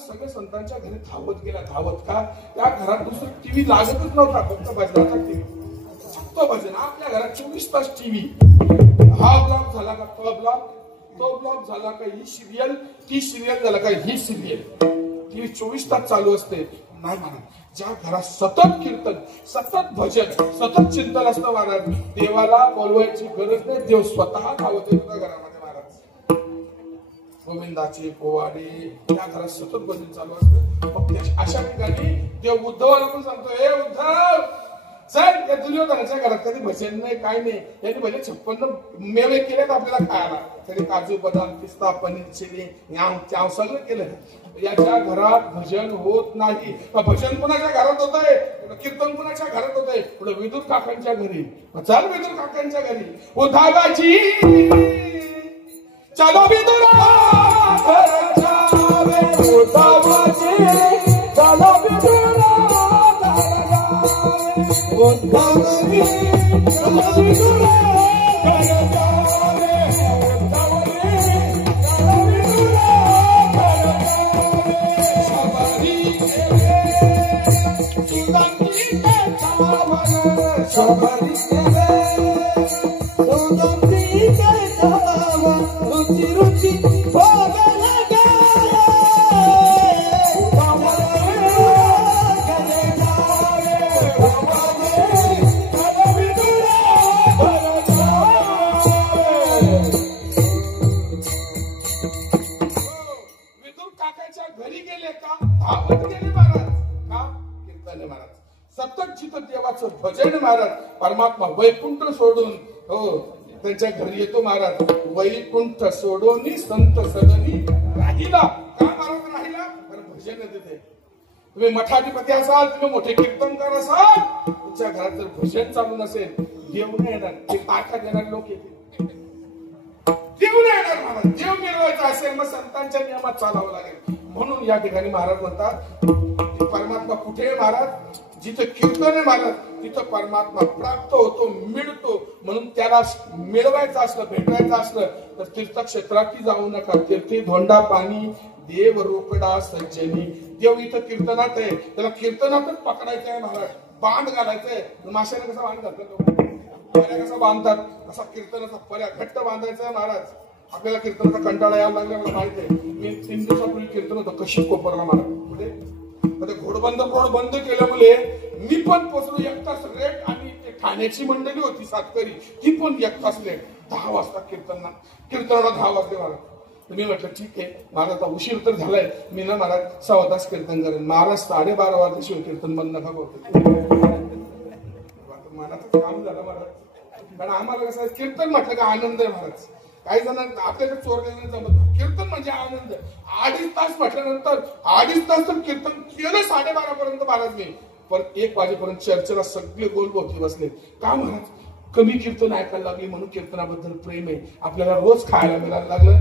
सगळ्या संतांच्या घरी धावत गेला. धावत का त्या घरात दुसरं टीव्ही लागतच नव्हता, फक्त भजनाचा टीव्ही, फक्त भजन. आपल्या घरात 24 तास टीव्ही. हा ब्लॉक झाला का तो ब्लॉक, तो ब्लॉक झाला का ही सिरियल, ती सिरियल झाला का ही सिरियल. टीव्ही 24 तास चालू असते. नाही म्हणा, ज्या घरात सतत कीर्तन, सतत भजन, सतत चिंतन असतं महाराज, देवाला बोलवायची गरज नाही, देव स्वतः धावत येतो त्या घरामध्ये. गोविंदाचे पोवाडे त्या घरात सतत भजन चालू असतं. मग अशा ठिकाणी देव उद्धवाला पण सांगतो, हे उद्धव चल, या दुर्योधनाच्या घरात कधी भजन नाही काय नाही, यांनी भले 56 मेवे केलेत आपल्याला खायला, तरी काजू बदाम पिस्ता पनीर चिली याव सगळं केलं. याच्या घरात भजन होत नाही. भजन कुणाच्या घरात होत आहे, कीर्तन कुणाच्या घरात होत आहे, पुढे विदुर काकांच्या घरी. चल विदुर काकांच्या घरी, उद्धवाची चलो विदुरा घर जावे, उद्धवाची चलो विदुरा घर जावे, उद्धवाची चलो विदुरा घर जावे, घरी गेले का धावत गेले महाराज का कीर्तने महाराज सतत जिथं देवाचं भजन महाराज परमात्मा वैकुंठ सोडून हो त्यांच्या घरी येतो महाराज वैकुंठ सोडून संत सदनी राहिला का महाराज राहिला कारण भजन देते तुम्ही मठाधिपती असाल तुम्ही मोठे कीर्तनकार असाल तुमच्या घरात जर भजन चालू नसेल देव नाही येणार ते तारखा देणारे लोक येतील देव नाही येणार महाराज देव मिळवायचा असेल मग संतांच्या नियमात चालावं लागेल म्हणून या ठिकाणी महाराज म्हणतात परमात्मा कुठे आहे महाराज जिथं कीर्तन आहे महाराज तिथं परमात्मा प्राप्त होतो मिळतो म्हणून त्याला मिळवायचं असलं भेटायचं असलं तर तीर्थक्षेत्रात जाऊ नका तीर्थी धोंडा पाणी देव रोकडा सज्जनी देव इथं कीर्तनात आहे त्याला कीर्तनातच पकडायचं आहे महाराज बांध घालायचंय माशाने कसा बांध घालतात पर्या कसा बांधतात असा कीर्तनाचा पर्या घट्ट बांधायचा आहे महाराज आपल्याला कीर्तनाचा कंटाळा यायला लागला मला माहिती आहे मी 3 दिवसापूर्वी कीर्तन होतं कशी कोपरला महाराज पुढे घोडबंद रोड बंद केल्यामुळे मी पण पोचलो 1 तास लेट आणि ठाण्याची मंडळी होती सातकरी ती पण 1 तास लेट 10 वाजता कीर्तनाला 10 वाजले महाराज मी म्हटलं ठीक आहे माझा आता उशीर तर झालाय मी ना महाराज 1.25 तास कीर्तन करेन महाराज 12:30 वाजल्याशिवाय कीर्तन बंद नका बोलतो मनाचं काम झालं महाराज कारण आम्हाला कसं कीर्तन म्हटलं का आनंद आहे महाराज काही जणांना आपल्याकडे चोरलेलं जमत कीर्तन म्हणजे आनंद 2.5 तास म्हटल्यानंतर 2.5 तास तर कीर्तन केलं 12:30 पर्यंत महाराज मी पण 1 वाजेपर्यंत चर्चेला सगळे गोलभोवती बसले का महाराज कमी कीर्तन ऐकायला लागली म्हणून कीर्तनाबद्दल प्रेम आहे आपल्याला रोज खायला मिळायला लागलं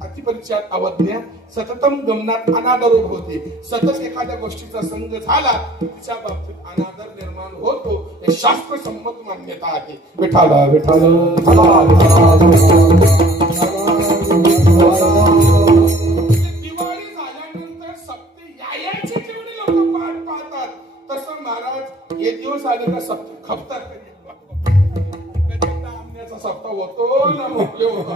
अतिपरिचयात अवज्ञा सततम गमनात अनादर होते सतत एखाद्या गोष्टीचा संग झाला तिच्या बाबतीत अनादर निर्माण होतो हे शास्त्रसंमत मान्यता आहे विठाला विठाला दिवाळी झाल्यानंतर सप्ते यायचे जेवढे लोक पाठ पाहतात तसं महाराज हे दिवस आले का सप्ते खपतात आमण्याचा सप्ताह होतो ना मोकले होतो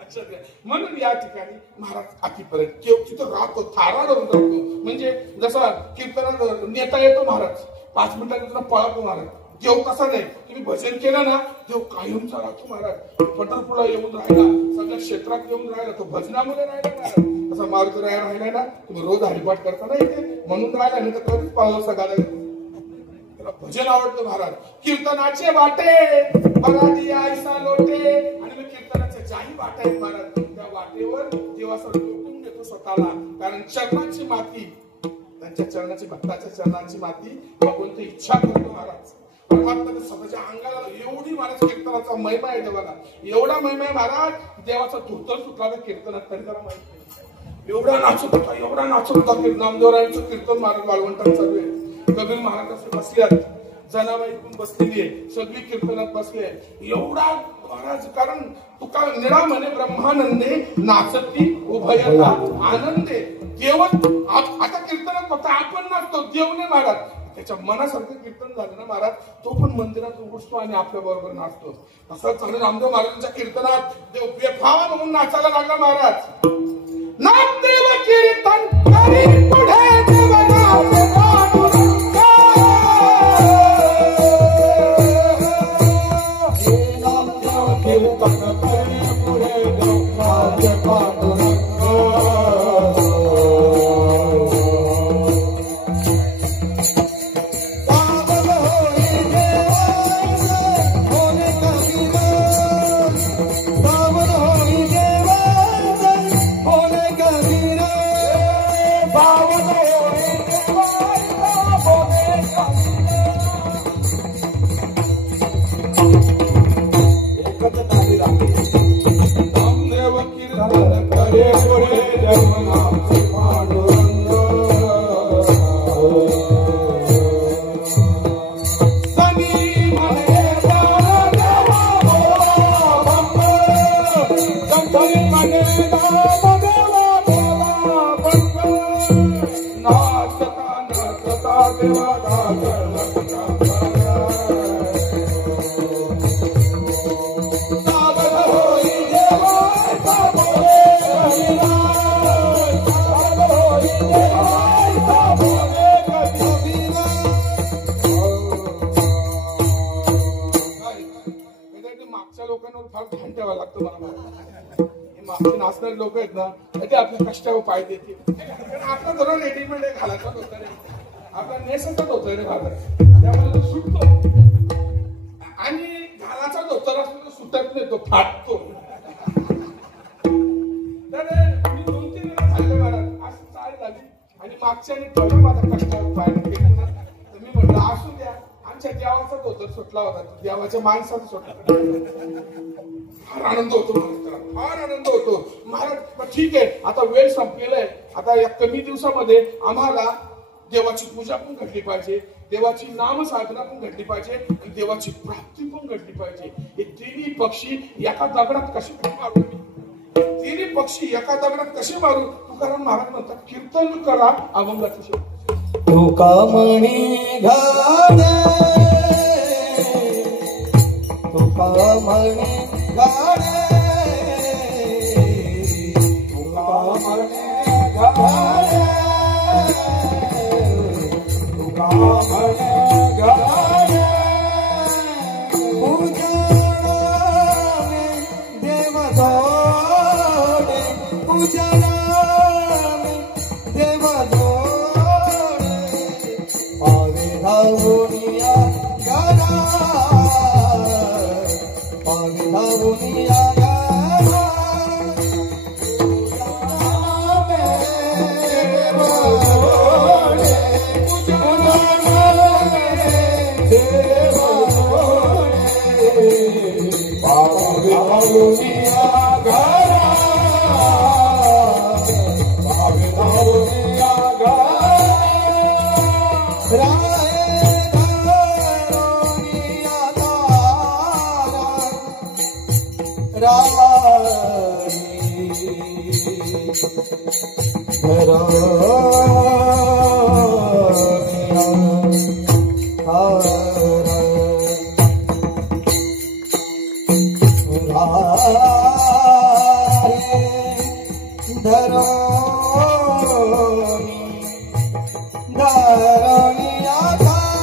लक्षात घ्या म्हणून या ठिकाणी महाराज अतिपर्यंत केव तिथं राहतो थाराडून राहतो म्हणजे जसा कीर्तनात नेता येतो महाराज 5 मिनिटांनी पळतो महाराज देव कसा नाही तुम्ही भजन केलं ना देव कायमचा राहतो महाराज पंढरपूरला येऊन राहिला सगळ्या क्षेत्रात येऊन राहिला तो भजनामुळे राहिला महाराज तसा मारुती राहिलाय ना तुम्ही रोज हरिपाठ करता ना इथे म्हणून राहिला नाही तर कधीच पावलं सगळ्याला त्याला भजन आवडतं महाराज कीर्तनाचे वाटे बराडी आयसा लोटे आणि मी कीर्तनाचे ज्याही वाटे आहेत महाराज त्या वाटेवर देवाचा लोटून घेतो स्वतःला कारण चरणाची माती त्यांच्या चरणाची भक्ताच्या चरणाची माती बघून ते इच्छा करतो महाराज परमात्मा स्वतःच्या अंगाला एवढी महाराज कीर्तनाचा महिमा आहे देवाला एवढा महिमा आहे महाराज देवाचा धोतर सुटला तर कीर्तनात तरी त्याला माहिती एवढा नाचत होता नामदेवरायांचं कीर्तन महाराज वाळवंटात चालू आहे कबीर महाराज असे बसले जनाबाई पण बसलेली आहे सगळी कीर्तनात बसले एवढा महाराज कारण तुका निळा म्हणे ब्रह्मानंदे नाचती उभयता आनंदे देव आता कीर्तनात फक्त आपण नाचतो देवने महाराज त्याच्या मनासारखं कीर्तन झालं ना महाराज तो पण मंदिरात उघडतो आणि आपल्या बरोबर नाचतो असं चालू रामदेव महाराजांच्या कीर्तनात देव बेफावा म्हणून नाचायला लागला महाराज नामदेव कीर्तन करी पुढे देवनाम नाचता नाचता देवा ध्यान ठेवावं लागतं मला. मागचे नाचणारे लोक आहेत ना ते आपल्या कष्टावर पाय देतील. आपलं बरोबर रेडीमेड आहे घालायचा होतं रे, आपला नेसतच होतं रे घालत, त्यामुळे तो सुटतो. आणि घालाचा धोतर असतो तो सुटत नाही, तो फाटतो. तर मी 2-3 वेळा खाल्लं महाराज, असं चाल झाली. आणि मागच्याने ठेवलं माझा कष्टावर पाय केलं ना, तर मी म्हटलं असू द्या, आमच्या देवाचा धोतर सुटला होता, देवाच्या माणसाचा सुटला. फार आनंद होतो महाराज, फार आनंद होतो महाराज. ठीक आहे, आता वेळ संपलेला आहे. आता या कमी दिवसामध्ये आम्हाला देवाची पूजा पण घडली पाहिजे, देवाची नामसाधना पण घडली पाहिजे, आणि देवाची प्राप्ती पण घडली पाहिजे. हे तिन्ही पक्षी एका दगडात कसे मारू? तिन्ही पक्षी एका दगडात कसे मारू? तुकाराम महाराज म्हणतात, कीर्तन करा अभंगाचं शेवट. तुका म्हणे घाणे, तुका म्हणे घाणे, तुका म्हणे घाणे, तुका म्हणे घाणे. पूजनाने देव जोडे, पूजनाने देव जोडे, पावे धावुनिया गरा, पावे धावुनिया गरा. देव जोडे, पूजनाने देव जोडे, पावे धावुनिया गरा, पावे धावुनिया गरा. राय धरोनिया तारा, राय धरोनिया तारा. धरोनिया तारा.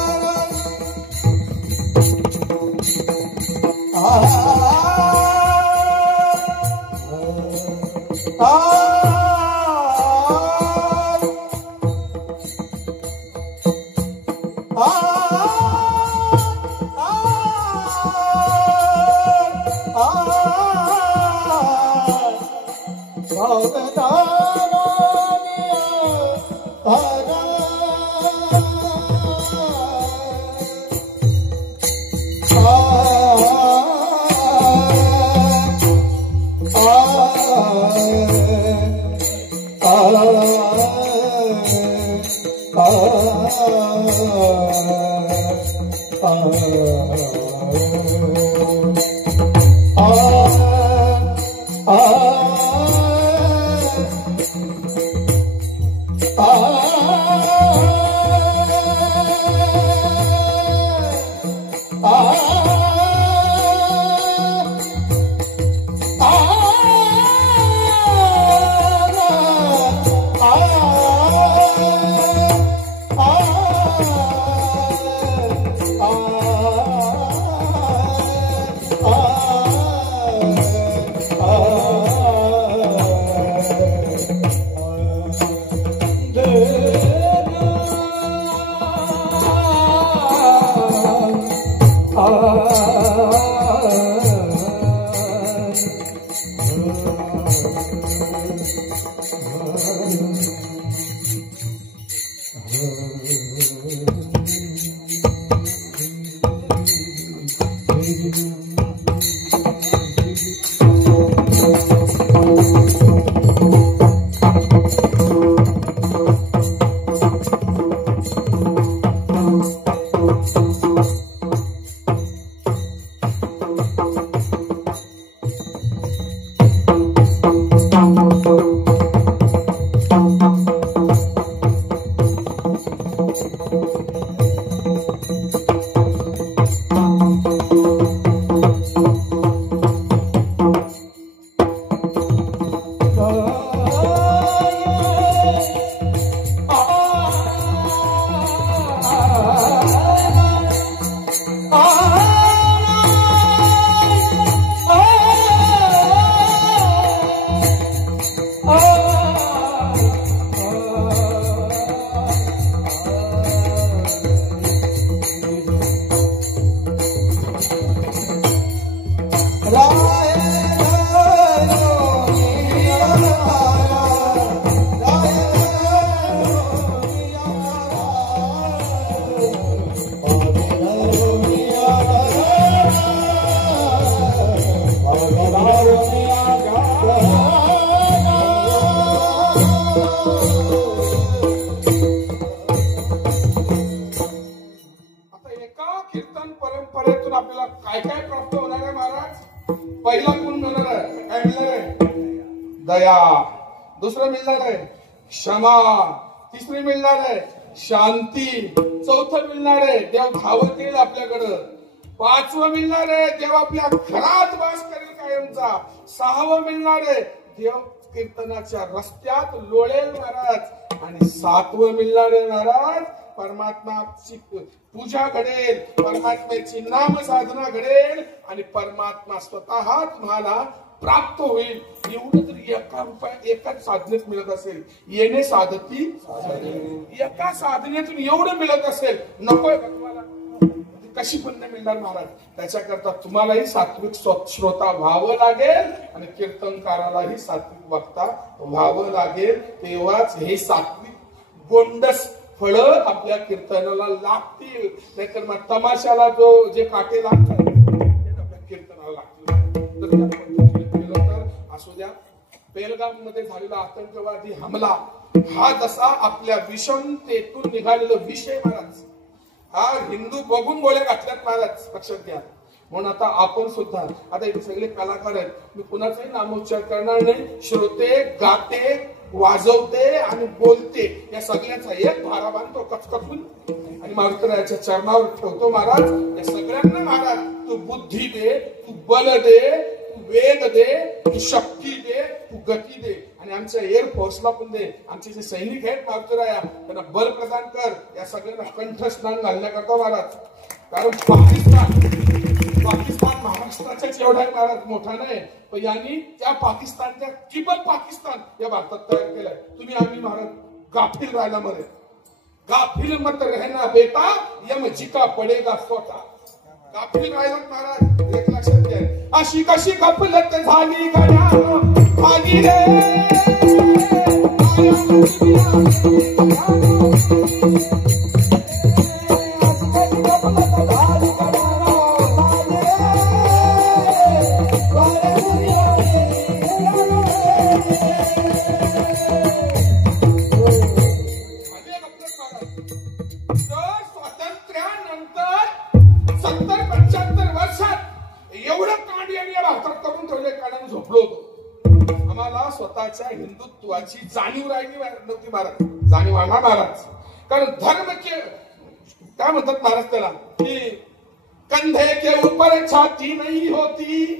दया, दुसरं मिळणार आहे क्षमा, तिसरी मिळणार आहे शांती, चौथं मिळणार आहे देव धावत येईल आपल्याकडं, पाचवं मिळणार आहे देव आपल्या घरात वास करेल कायमचा, सहावं मिळणार आहे देव कीर्तनाच्या रस्त्यात लोळेल महाराज, आणि सातवं मिळणार आहे महाराज परमात्माची पूजा घडेल, परमात्म्याची नाम साधना घडेल आणि परमात्मा स्वतः तुम्हाला प्राप्त होईल. एवढं जर एकाच साधनेत मिळत असेल, येणे साधती एका साधनेतून एवढं मिळत असेल, नकोय का तुम्हाला? कशी पण नाही मिळणार महाराज. त्याच्याकरता तुम्हालाही सात्विक श्रोता व्हावं लागेल आणि कीर्तनकारालाही सात्विक वक्ता व्हावं लागेल. तेव्हाच हे सात्विक गोंडस फळं आपल्या कीर्तनाला लागतील. नाहीतर मग तमाशाला जे काटे लागतात ते आपल्या कीर्तनाला लागतील. तर त्या पद्धतीने केलं तर असू द्या. पेहलगाम मध्ये झालेला आतंकवादी हमला हा जसा आपल्या विषमतेतून निघालेला विषय महाराज, हा हिंदू बघून गोळ्या घातल्यात महाराज, लक्षात घ्या. म्हणून आता आपण सुद्धा, आता इथे सगळे कलाकार आहेत, मी कुणाचाही नामोच्चार करणार नाही. श्रोते, गाते, वाजवते आणि बोलते या सगळ्यांचा एक भारा बांधतो कचकचून आणि मारुतीरायाच्या चरणावर ठेवतो महाराज. या सगळ्यांना महाराज तू बुद्धी दे, तू बल दे, तू वेग दे, तू शक्ती दे, तू गती दे, आणि आमच्या एअरफोर्सला पण दे. आमचे जे सैनिक आहेत मारुतीराया त्यांना बल प्रदान कर. या सगळ्यांना कंठस्नान घालण्याकरता महाराज, कारण पाकिस्तान महाराष्ट्राच्याच एवढा महाराज मोठा नाही, पण यांनी त्या पाकिस्तानच्या किबल पाकिस्तान या भारतात तयार केलाय. तुम्ही आम्ही महाराज गाफील राहायला मरे, गाफील मत रहना बेटा, यम जिका पडेगा स्वतः. गाफील राहिला महाराज, एक लक्षात घ्या. अशी कशी गफलत झाली गड्या झाली रे, स्वतःच्या हिंदुत्वाची जाणीव राहिली नव्हती महाराज, जाणीव आणा महाराज. कारण धर्म के काय म्हणतात महाराज त्याला, की कंधे के ऊपर छाती नहीं होती,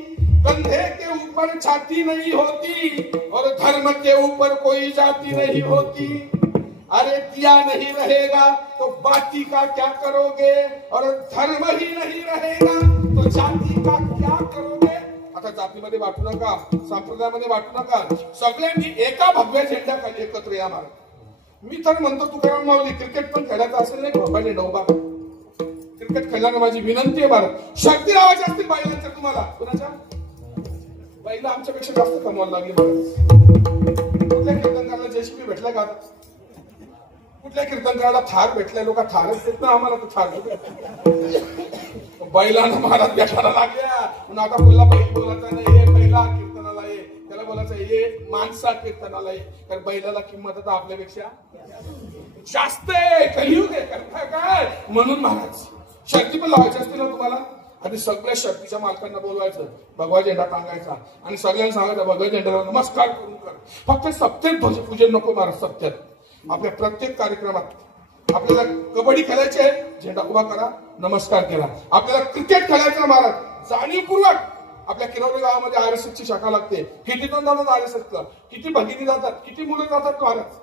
कंधे के ऊपर छाती नहीं होती, और धर्म के ऊपर कोई जाति नहीं होती. अरे दिया नहीं रहेगा तो बाती का क्या करोगे, और धर्म ही नहीं रहेगा तो जाति का क्या करोगे. आता जातीमध्ये वाटू नका, संप्रदायामध्ये वाटू नका, सगळ्यांनी एका भगव्या झेंड्याखाली एकत्र या महाराज. मी तर म्हणतो तुकाराम माऊली, क्रिकेट पण खेळायचं असेल नाही भोपाळे डोबा, क्रिकेट खेळताना माझी विनंती आहे महाराज, शक्ती लावायची असतील बैलांच्या, तुम्हाला कुणाच्या बैला आमच्यापेक्षा जास्त कमवायला लागली महाराज. कुठल्या कीर्तनकाराला जेसीबी भेटला का? कुठल्या कीर्तनकाराला थार भेटलाय? लोक थारच देत ना आम्हाला, तर थार बैलांना महाराज भेटायला लागल्या. म्हणून आता बोलला बैल बोलायचा नाही, हे बैला कीर्तनाला ये, त्याला बोलायचं ये माणसा कीर्तनाला ये. कारण बैलाला किंमत आता आपल्यापेक्षा जास्त आहे, कलियुग आहे, करता काय. म्हणून महाराज शक्ती पण लावायची असते ना तुम्हाला, आधी सगळ्या शक्तीच्या मालकांना बोलवायचं, भगवा झेंडा टांगायचा आणि सगळ्यांना सांगायचं भगवा झेंड्याला नमस्कार करून कर. फक्त सप्तेत ध्वज पूजन नको महाराज. सप्त्यात आपल्या प्रत्येक कार्यक्रमात आपल्याला कबड्डी खेळायची आहे, झेंडा उभा करा, नमस्कार केला. आपल्याला क्रिकेट खेळायचं महाराज, जाणीवपूर्वक आपल्या किरवली गावामध्ये आरएसएसची शाखा लागते. किती जण जातात आरएसएसला, किती भगिनी जातात, किती मुलं जातात महाराज.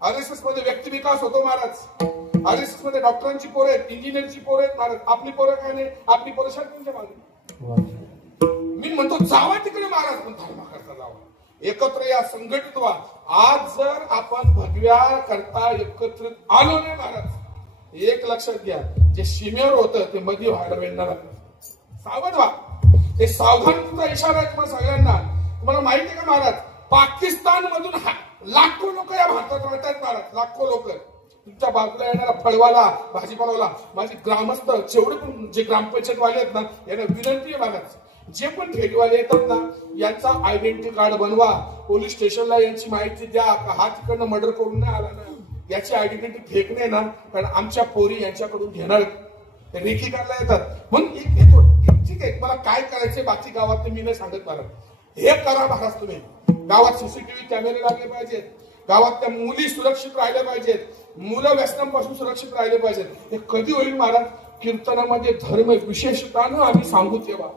आरएसएस मध्ये व्यक्ती विकास होतो महाराज. आरएसएस मध्ये डॉक्टरांची पोरं आहेत, इंजिनियरची पोरं आहेत महाराज. आपली पोरं काय नाही, आपली पोरं शाळेच्या मागे. मी म्हणतो जावा तिकडे महाराज, पण धर्माकरता जावा, एकत्र या, संघटित व्हा. आज जर आपण भगव्या करता एकत्रित आलो नाही महाराज, एक लक्षात घ्या, जे सीमेवर होतं ते मध्ये व्हायला मिळणार. सावध व्हा, ते सावधानतेचा इशारा आहे तुम्हाला सगळ्यांना. तुम्हाला माहिती आहे का महाराज, पाकिस्तान मधून लाखो लोक या भारतात राहतात महाराज, लाखो लोक. तुमच्या बाजूला येणारा फळवाला, भाजीपालावाला, माझे ग्रामस्थ जेवढे पण जे ग्रामपंचायत वाले आहेत ना, यांना विनंती आहे महाराज, जे पण ठेकेवाले येतात ना, यांचा आयडेंटिटी कार्ड बनवा. पोलीस स्टेशनला यांची माहिती द्या का हा तिकडनं मर्डर करून नाही आला ना, याची आयडेंटिटी फेक नाही ना, कारण आमच्या पोरी यांच्याकडून घेणार, रेखी करायला येतात. म्हणून ठीक आहे, मला काय करायचंय बाकी गावात मी नाही सांगत महाराज, हे करा महाराज तुम्ही. गावात सीसीटीव्ही कॅमेरे लागले पाहिजेत, गावातल्या मुली सुरक्षित राहिल्या पाहिजेत, मुलं व्यसनांपासून सुरक्षित राहिले पाहिजेत. हे कधी होईल महाराज? कीर्तनामध्ये धर्म विशेषतानं आम्ही सांगू तेव्हा.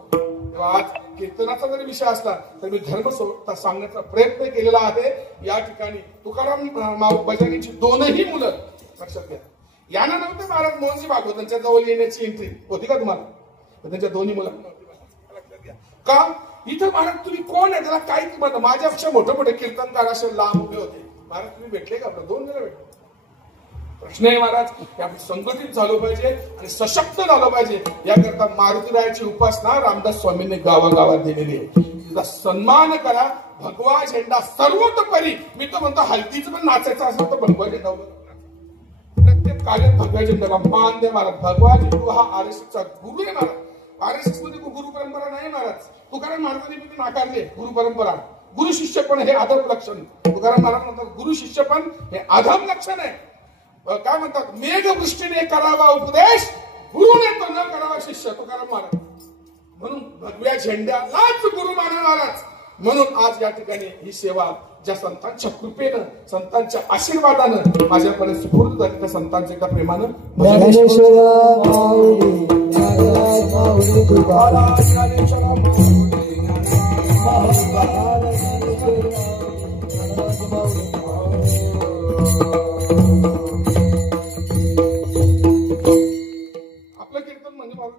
आज कीर्तनाचा जरी विषय असला तर मी धर्म सांगण्याचा प्रयत्न केलेला आहे. या ठिकाणी तुकाराम बजानीची दोनही मुलं लक्षात घ्या. यांना नव्हते महाराज मोहनजी भागवत त्यांच्या जवळ येण्याची एंट्री होती का तुम्हाला? त्यांच्या दोन्ही मुलांना लक्षात घ्या. का इथं महाराज तुम्ही कोण आहे? त्याला काय किंमत? माझ्यापेक्षा मोठे मोठे कीर्तनकार असे लांब उभे होते. महाराज तुम्ही भेटले का? आपलं 2 जण भेटले. प्रश्न आहे महाराज की आपण संघटित झालो पाहिजे आणि सशक्त झालो पाहिजे. याकरता मारुतीरायाची उपासना रामदास स्वामींनी गावागावात दिलेली आहे. तिचा सन्मान करा. भगवा झेंडा सर्वतोपरी. मी तर म्हणतो हल्दीचं पण नाचायचं असेल तर भगवा झेंडा प्रत्येक कार्यात भगवा झेंडाला मान द्या महाराज. भगवा झेंडा हा आरएसएसचा गुरु आहे महाराज. आरएसएस मध्ये गुरु परंपरा नाही महाराज. तुकाराम महाराजांनी नाकारले गुरु परंपरा. गुरु शिष्यपण हे अधम लक्षण. तुकाराम महाराज म्हणतात गुरु शिष्यपण हे अधम लक्षण आहे. काय म्हणतात? मेघवृष्टीने करावा उपदेश, गुरुने तो न करावा शिष्य. तुकाराम महाराज म्हणून भगव्या झेंड्यालाच गुरु माना महाराज. म्हणून आज या ठिकाणी ही सेवा ज्या संतांच्या कृपेनं, संतांच्या आशीर्वादानं माझ्याकडे सुपूर्द झाली त्या संतांच्या एका प्रेमानं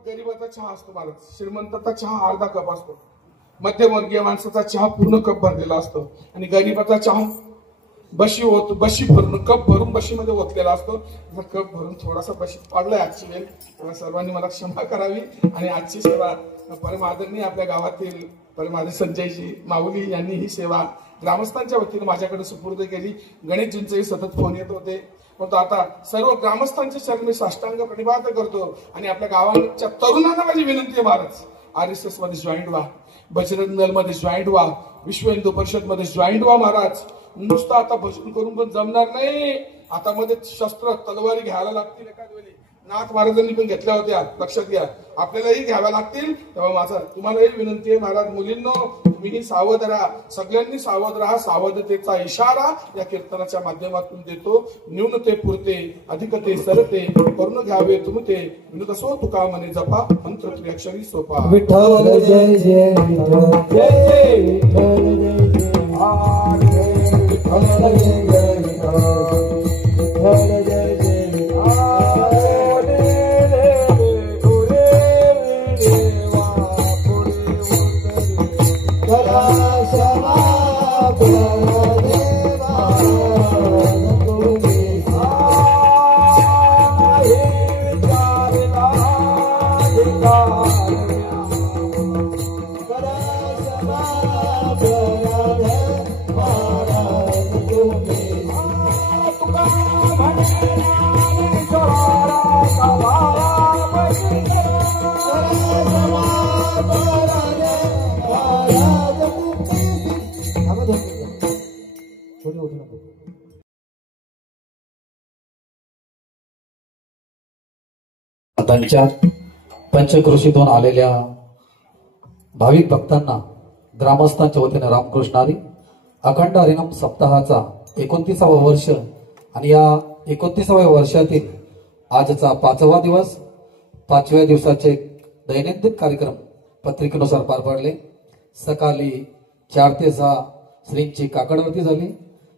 गरीबाचा चहा असतो महाराज. श्रीमंताचा चहा अर्धा कप असतो. मध्यमवर्गीय माणसाचा चहा पूर्ण कप भरलेला असतो आणि गरीबाचा चहा बशी भरून कप भरून बशीमध्ये ओतलेला असतो. कप भरून थोडासा बशी पाडलाय आजची वेळ. तेव्हा सर्वांनी मला क्षमा करावी. आणि आजची सेवा परम आदरणीय आपल्या गावातील परम आदरणीय संजयजी माऊली यांनी ही सेवा ग्रामस्थांच्या वतीने माझ्याकडे सुपूर्द केली. गणेशजींचेही सतत फोन येत होते. पण आता सर्व ग्रामस्थांचे चरण मी साष्टांग प्रणिपात करतो. आणि आपल्या गावाच्या तरुणांना माझी विनंती आहे महाराज, आरएसएस मध्ये जॉईंट व्हा, बजरंग दल मध्ये जॉईंट व्हा, विश्व हिंदू परिषद मध्ये जॉईंट व्हा महाराज. नुसतं आता भजन करून पण जमणार नाही. आता मध्ये शस्त्र तलवारी घ्यायला लागतील. एखाद वेळी नाथ महाराजांनी पण घेतल्या होत्या, लक्षात घ्या. आपल्यालाही घ्याव्या लागतील. तेव्हा माझा तुम्हालाही विनंती आहे महाराज, मुलींनो तुम्हीही सावध राहा. सगळ्यांनी सावध राहा. सावधतेचा इशारा या कीर्तनाच्या माध्यमातून देतो. न्यूनते पुरते अधिकते सरते करून घ्यावे तुमते विनुत असो तुका मने जपा मंत्र त्रिअक्षरी सोपा. विठ्ठल जय जय विठ्ठल जय विठ्ठल जय विठ्ठल जय जय विठ्ठल जय जय त्यांच्या पंचक्रोशीतून आलेल्या भाविक भक्तांना ग्रामस्थांच्या वतीने रामकृष्ण हरी अखंड हरिनाम सप्ताहाचा 29वा वर्ष आणि या 29व्या वर्षातील आजचा 5वा दिवस. 5व्या दिवसाचे दैनंदिन कार्यक्रम पत्रिकेनुसार पार पडले. सकाळी 4 ते 6 श्रींची काकडवरती झाली.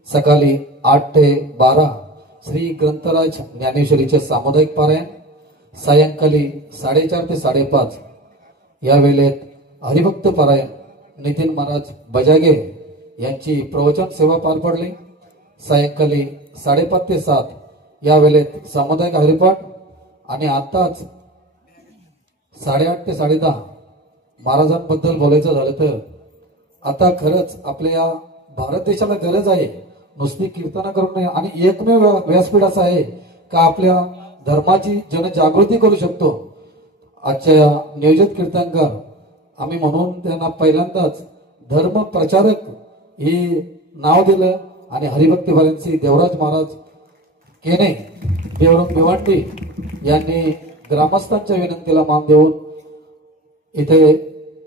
सकाळी 8 ते 12 श्री ग्रंथराज ज्ञानेश्वरीचे सामुदायिक पारायण. सायंकाळी 4:30 ते 5:30 या वेळेत हरिभक्त पारायण नितीन महाराज बजागे यांची प्रवचन सेवा पार पडली. सायंकाळी 5:30 ते 7 या वेळेत सामुदायिक हरिपाठ. आणि आताच 8:30 ते 10:30 महाराजांबद्दल बोलायचं झालं तर आता खरंच आपल्या भारत देशाला गरज आहे नुसती कीर्तन करून नाही. आणि एकमेव व्यासपीठ असं आहे का आपल्या धर्माची जनजागृती करू शकतो. आजच्या नियोजित कीर्तनकार आम्ही म्हणून त्यांना पहिल्यांदाच धर्म प्रचारक हे नाव दिलं. आणि हरिभक्ती भजनसी देवराज महाराज केने देवराम भिवंडी यांनी ग्रामस्थांच्या विनंतीला मान देऊन इथे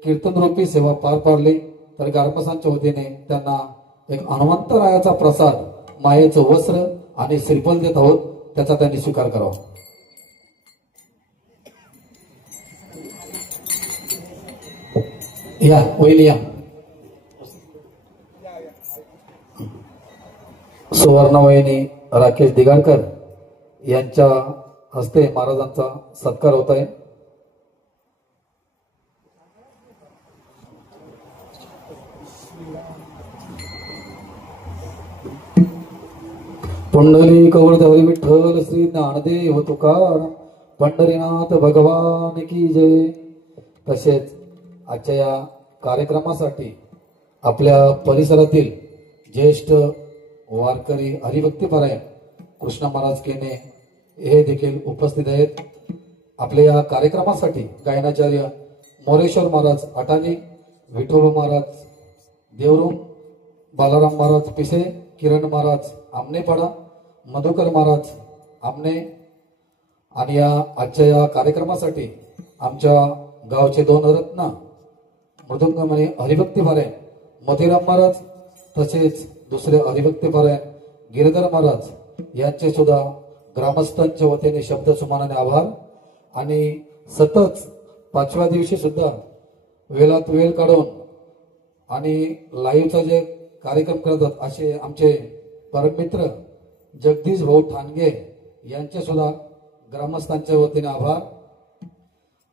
कीर्तन रूपी सेवा पार पाडली. तर ग्रामस्थांच्या वतीने त्यांना एक हनुमंतरायाचा प्रसाद मायेचं वस्त्र आणि श्रीफल देत आहोत, त्याचा त्यांनी स्वीकार करावा. या वैली या. सुवर्णवयनी राकेश दिगाडकर यांच्या हस्ते महाराजांचा सत्कार होत आहे. पुंडलिक वरद हरी विठ्ठल श्री ज्ञानदेव तुकाराम पंढरीनाथ भगवान की जय. तसेच आजच्या या कार्यक्रमासाठी आपल्या परिसरातील ज्येष्ठ वारकरी हरिभक्तीपरायण कृष्ण महाराज केने हे देखील उपस्थित आहेत. आपल्या या कार्यक्रमासाठी गायनाचार्य मोरेश्वर महाराज अटाणी, विठोबा महाराज देवरूम, बालाराम महाराज पिसे, किरण महाराज आमनेपाडा, मधुकर महाराज आमने आणि या आजच्या या कार्यक्रमासाठी आमच्या गावचे 2 रत्न मृदुंगमणी हरिभक्तीपरायण मथुराम महाराज तसेच दुसरे हरिभक्तीपरायण गिरधर महाराज यांचे सुद्धा ग्रामस्थांच्या वतीने शब्द सुमानाने आभार. आणि सतत 5व्या दिवशी सुद्धा वेळात वेळ काढून आणि लाईव्हचा जे कार्यक्रम करतात असे आमचे परममित्र जगदीश भाऊ ठाणगे यांचे सुद्धा ग्रामस्थांच्या वतीने आभार.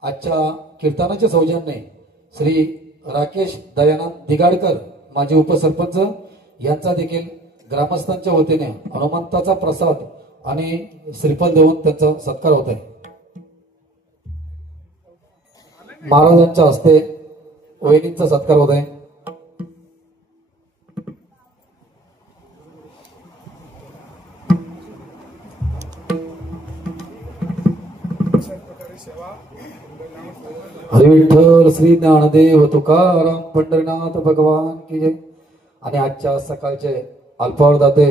आजच्या कीर्तनाच्या सौजन्याने श्री राकेश दयानंद दिगाडकर माजी उपसरपंच यांचा देखील ग्रामस्थांच्या वतीने हनुमंताचा प्रसाद आणि श्रीफल देऊन त्यांचा सत्कार होत आहे. महाराजांच्या हस्ते वहिनींचा सत्कार होत आहे. हरी विठ्ठल श्री ज्ञानदेव तुकाराम पंढरीनाथ भगवान की जय. आणि आजच्या सकाळचे अल्पावदाते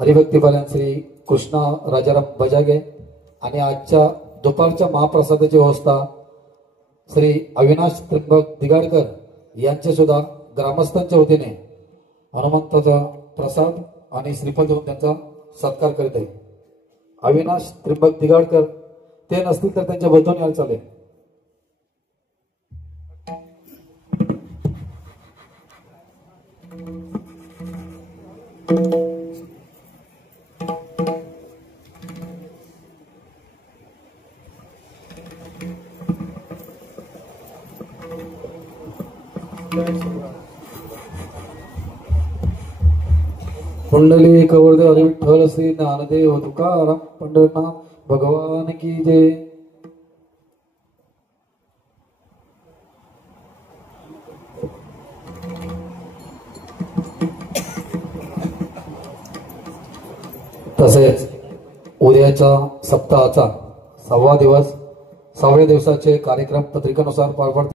हरिभक्तीपरायण श्री कृष्णा राजाराम बजागे आणि आजच्या दुपारच्या महाप्रसादाची व्यवस्था श्री अविनाश त्र्यंबक दिगाडकर यांचे सुद्धा ग्रामस्थांच्या वतीने हनुमंताचा प्रसाद आणि श्रीफल देऊन त्यांचा सत्कार करीत आहे. अविनाश त्र्यंबक दिगाडकर ते नसतील तर त्यांच्या बदलून यायला चालेल. पुंडलिक वरद हरी विठ्ठल श्री ज्ञानदेव तुकाराम पंढरीनाथ भगवान की जय. तसेच उद्याच्या सप्ताहाचा 6व्या दिवसाचे कार्यक्रम पत्रिकेनुसार पार पडतात.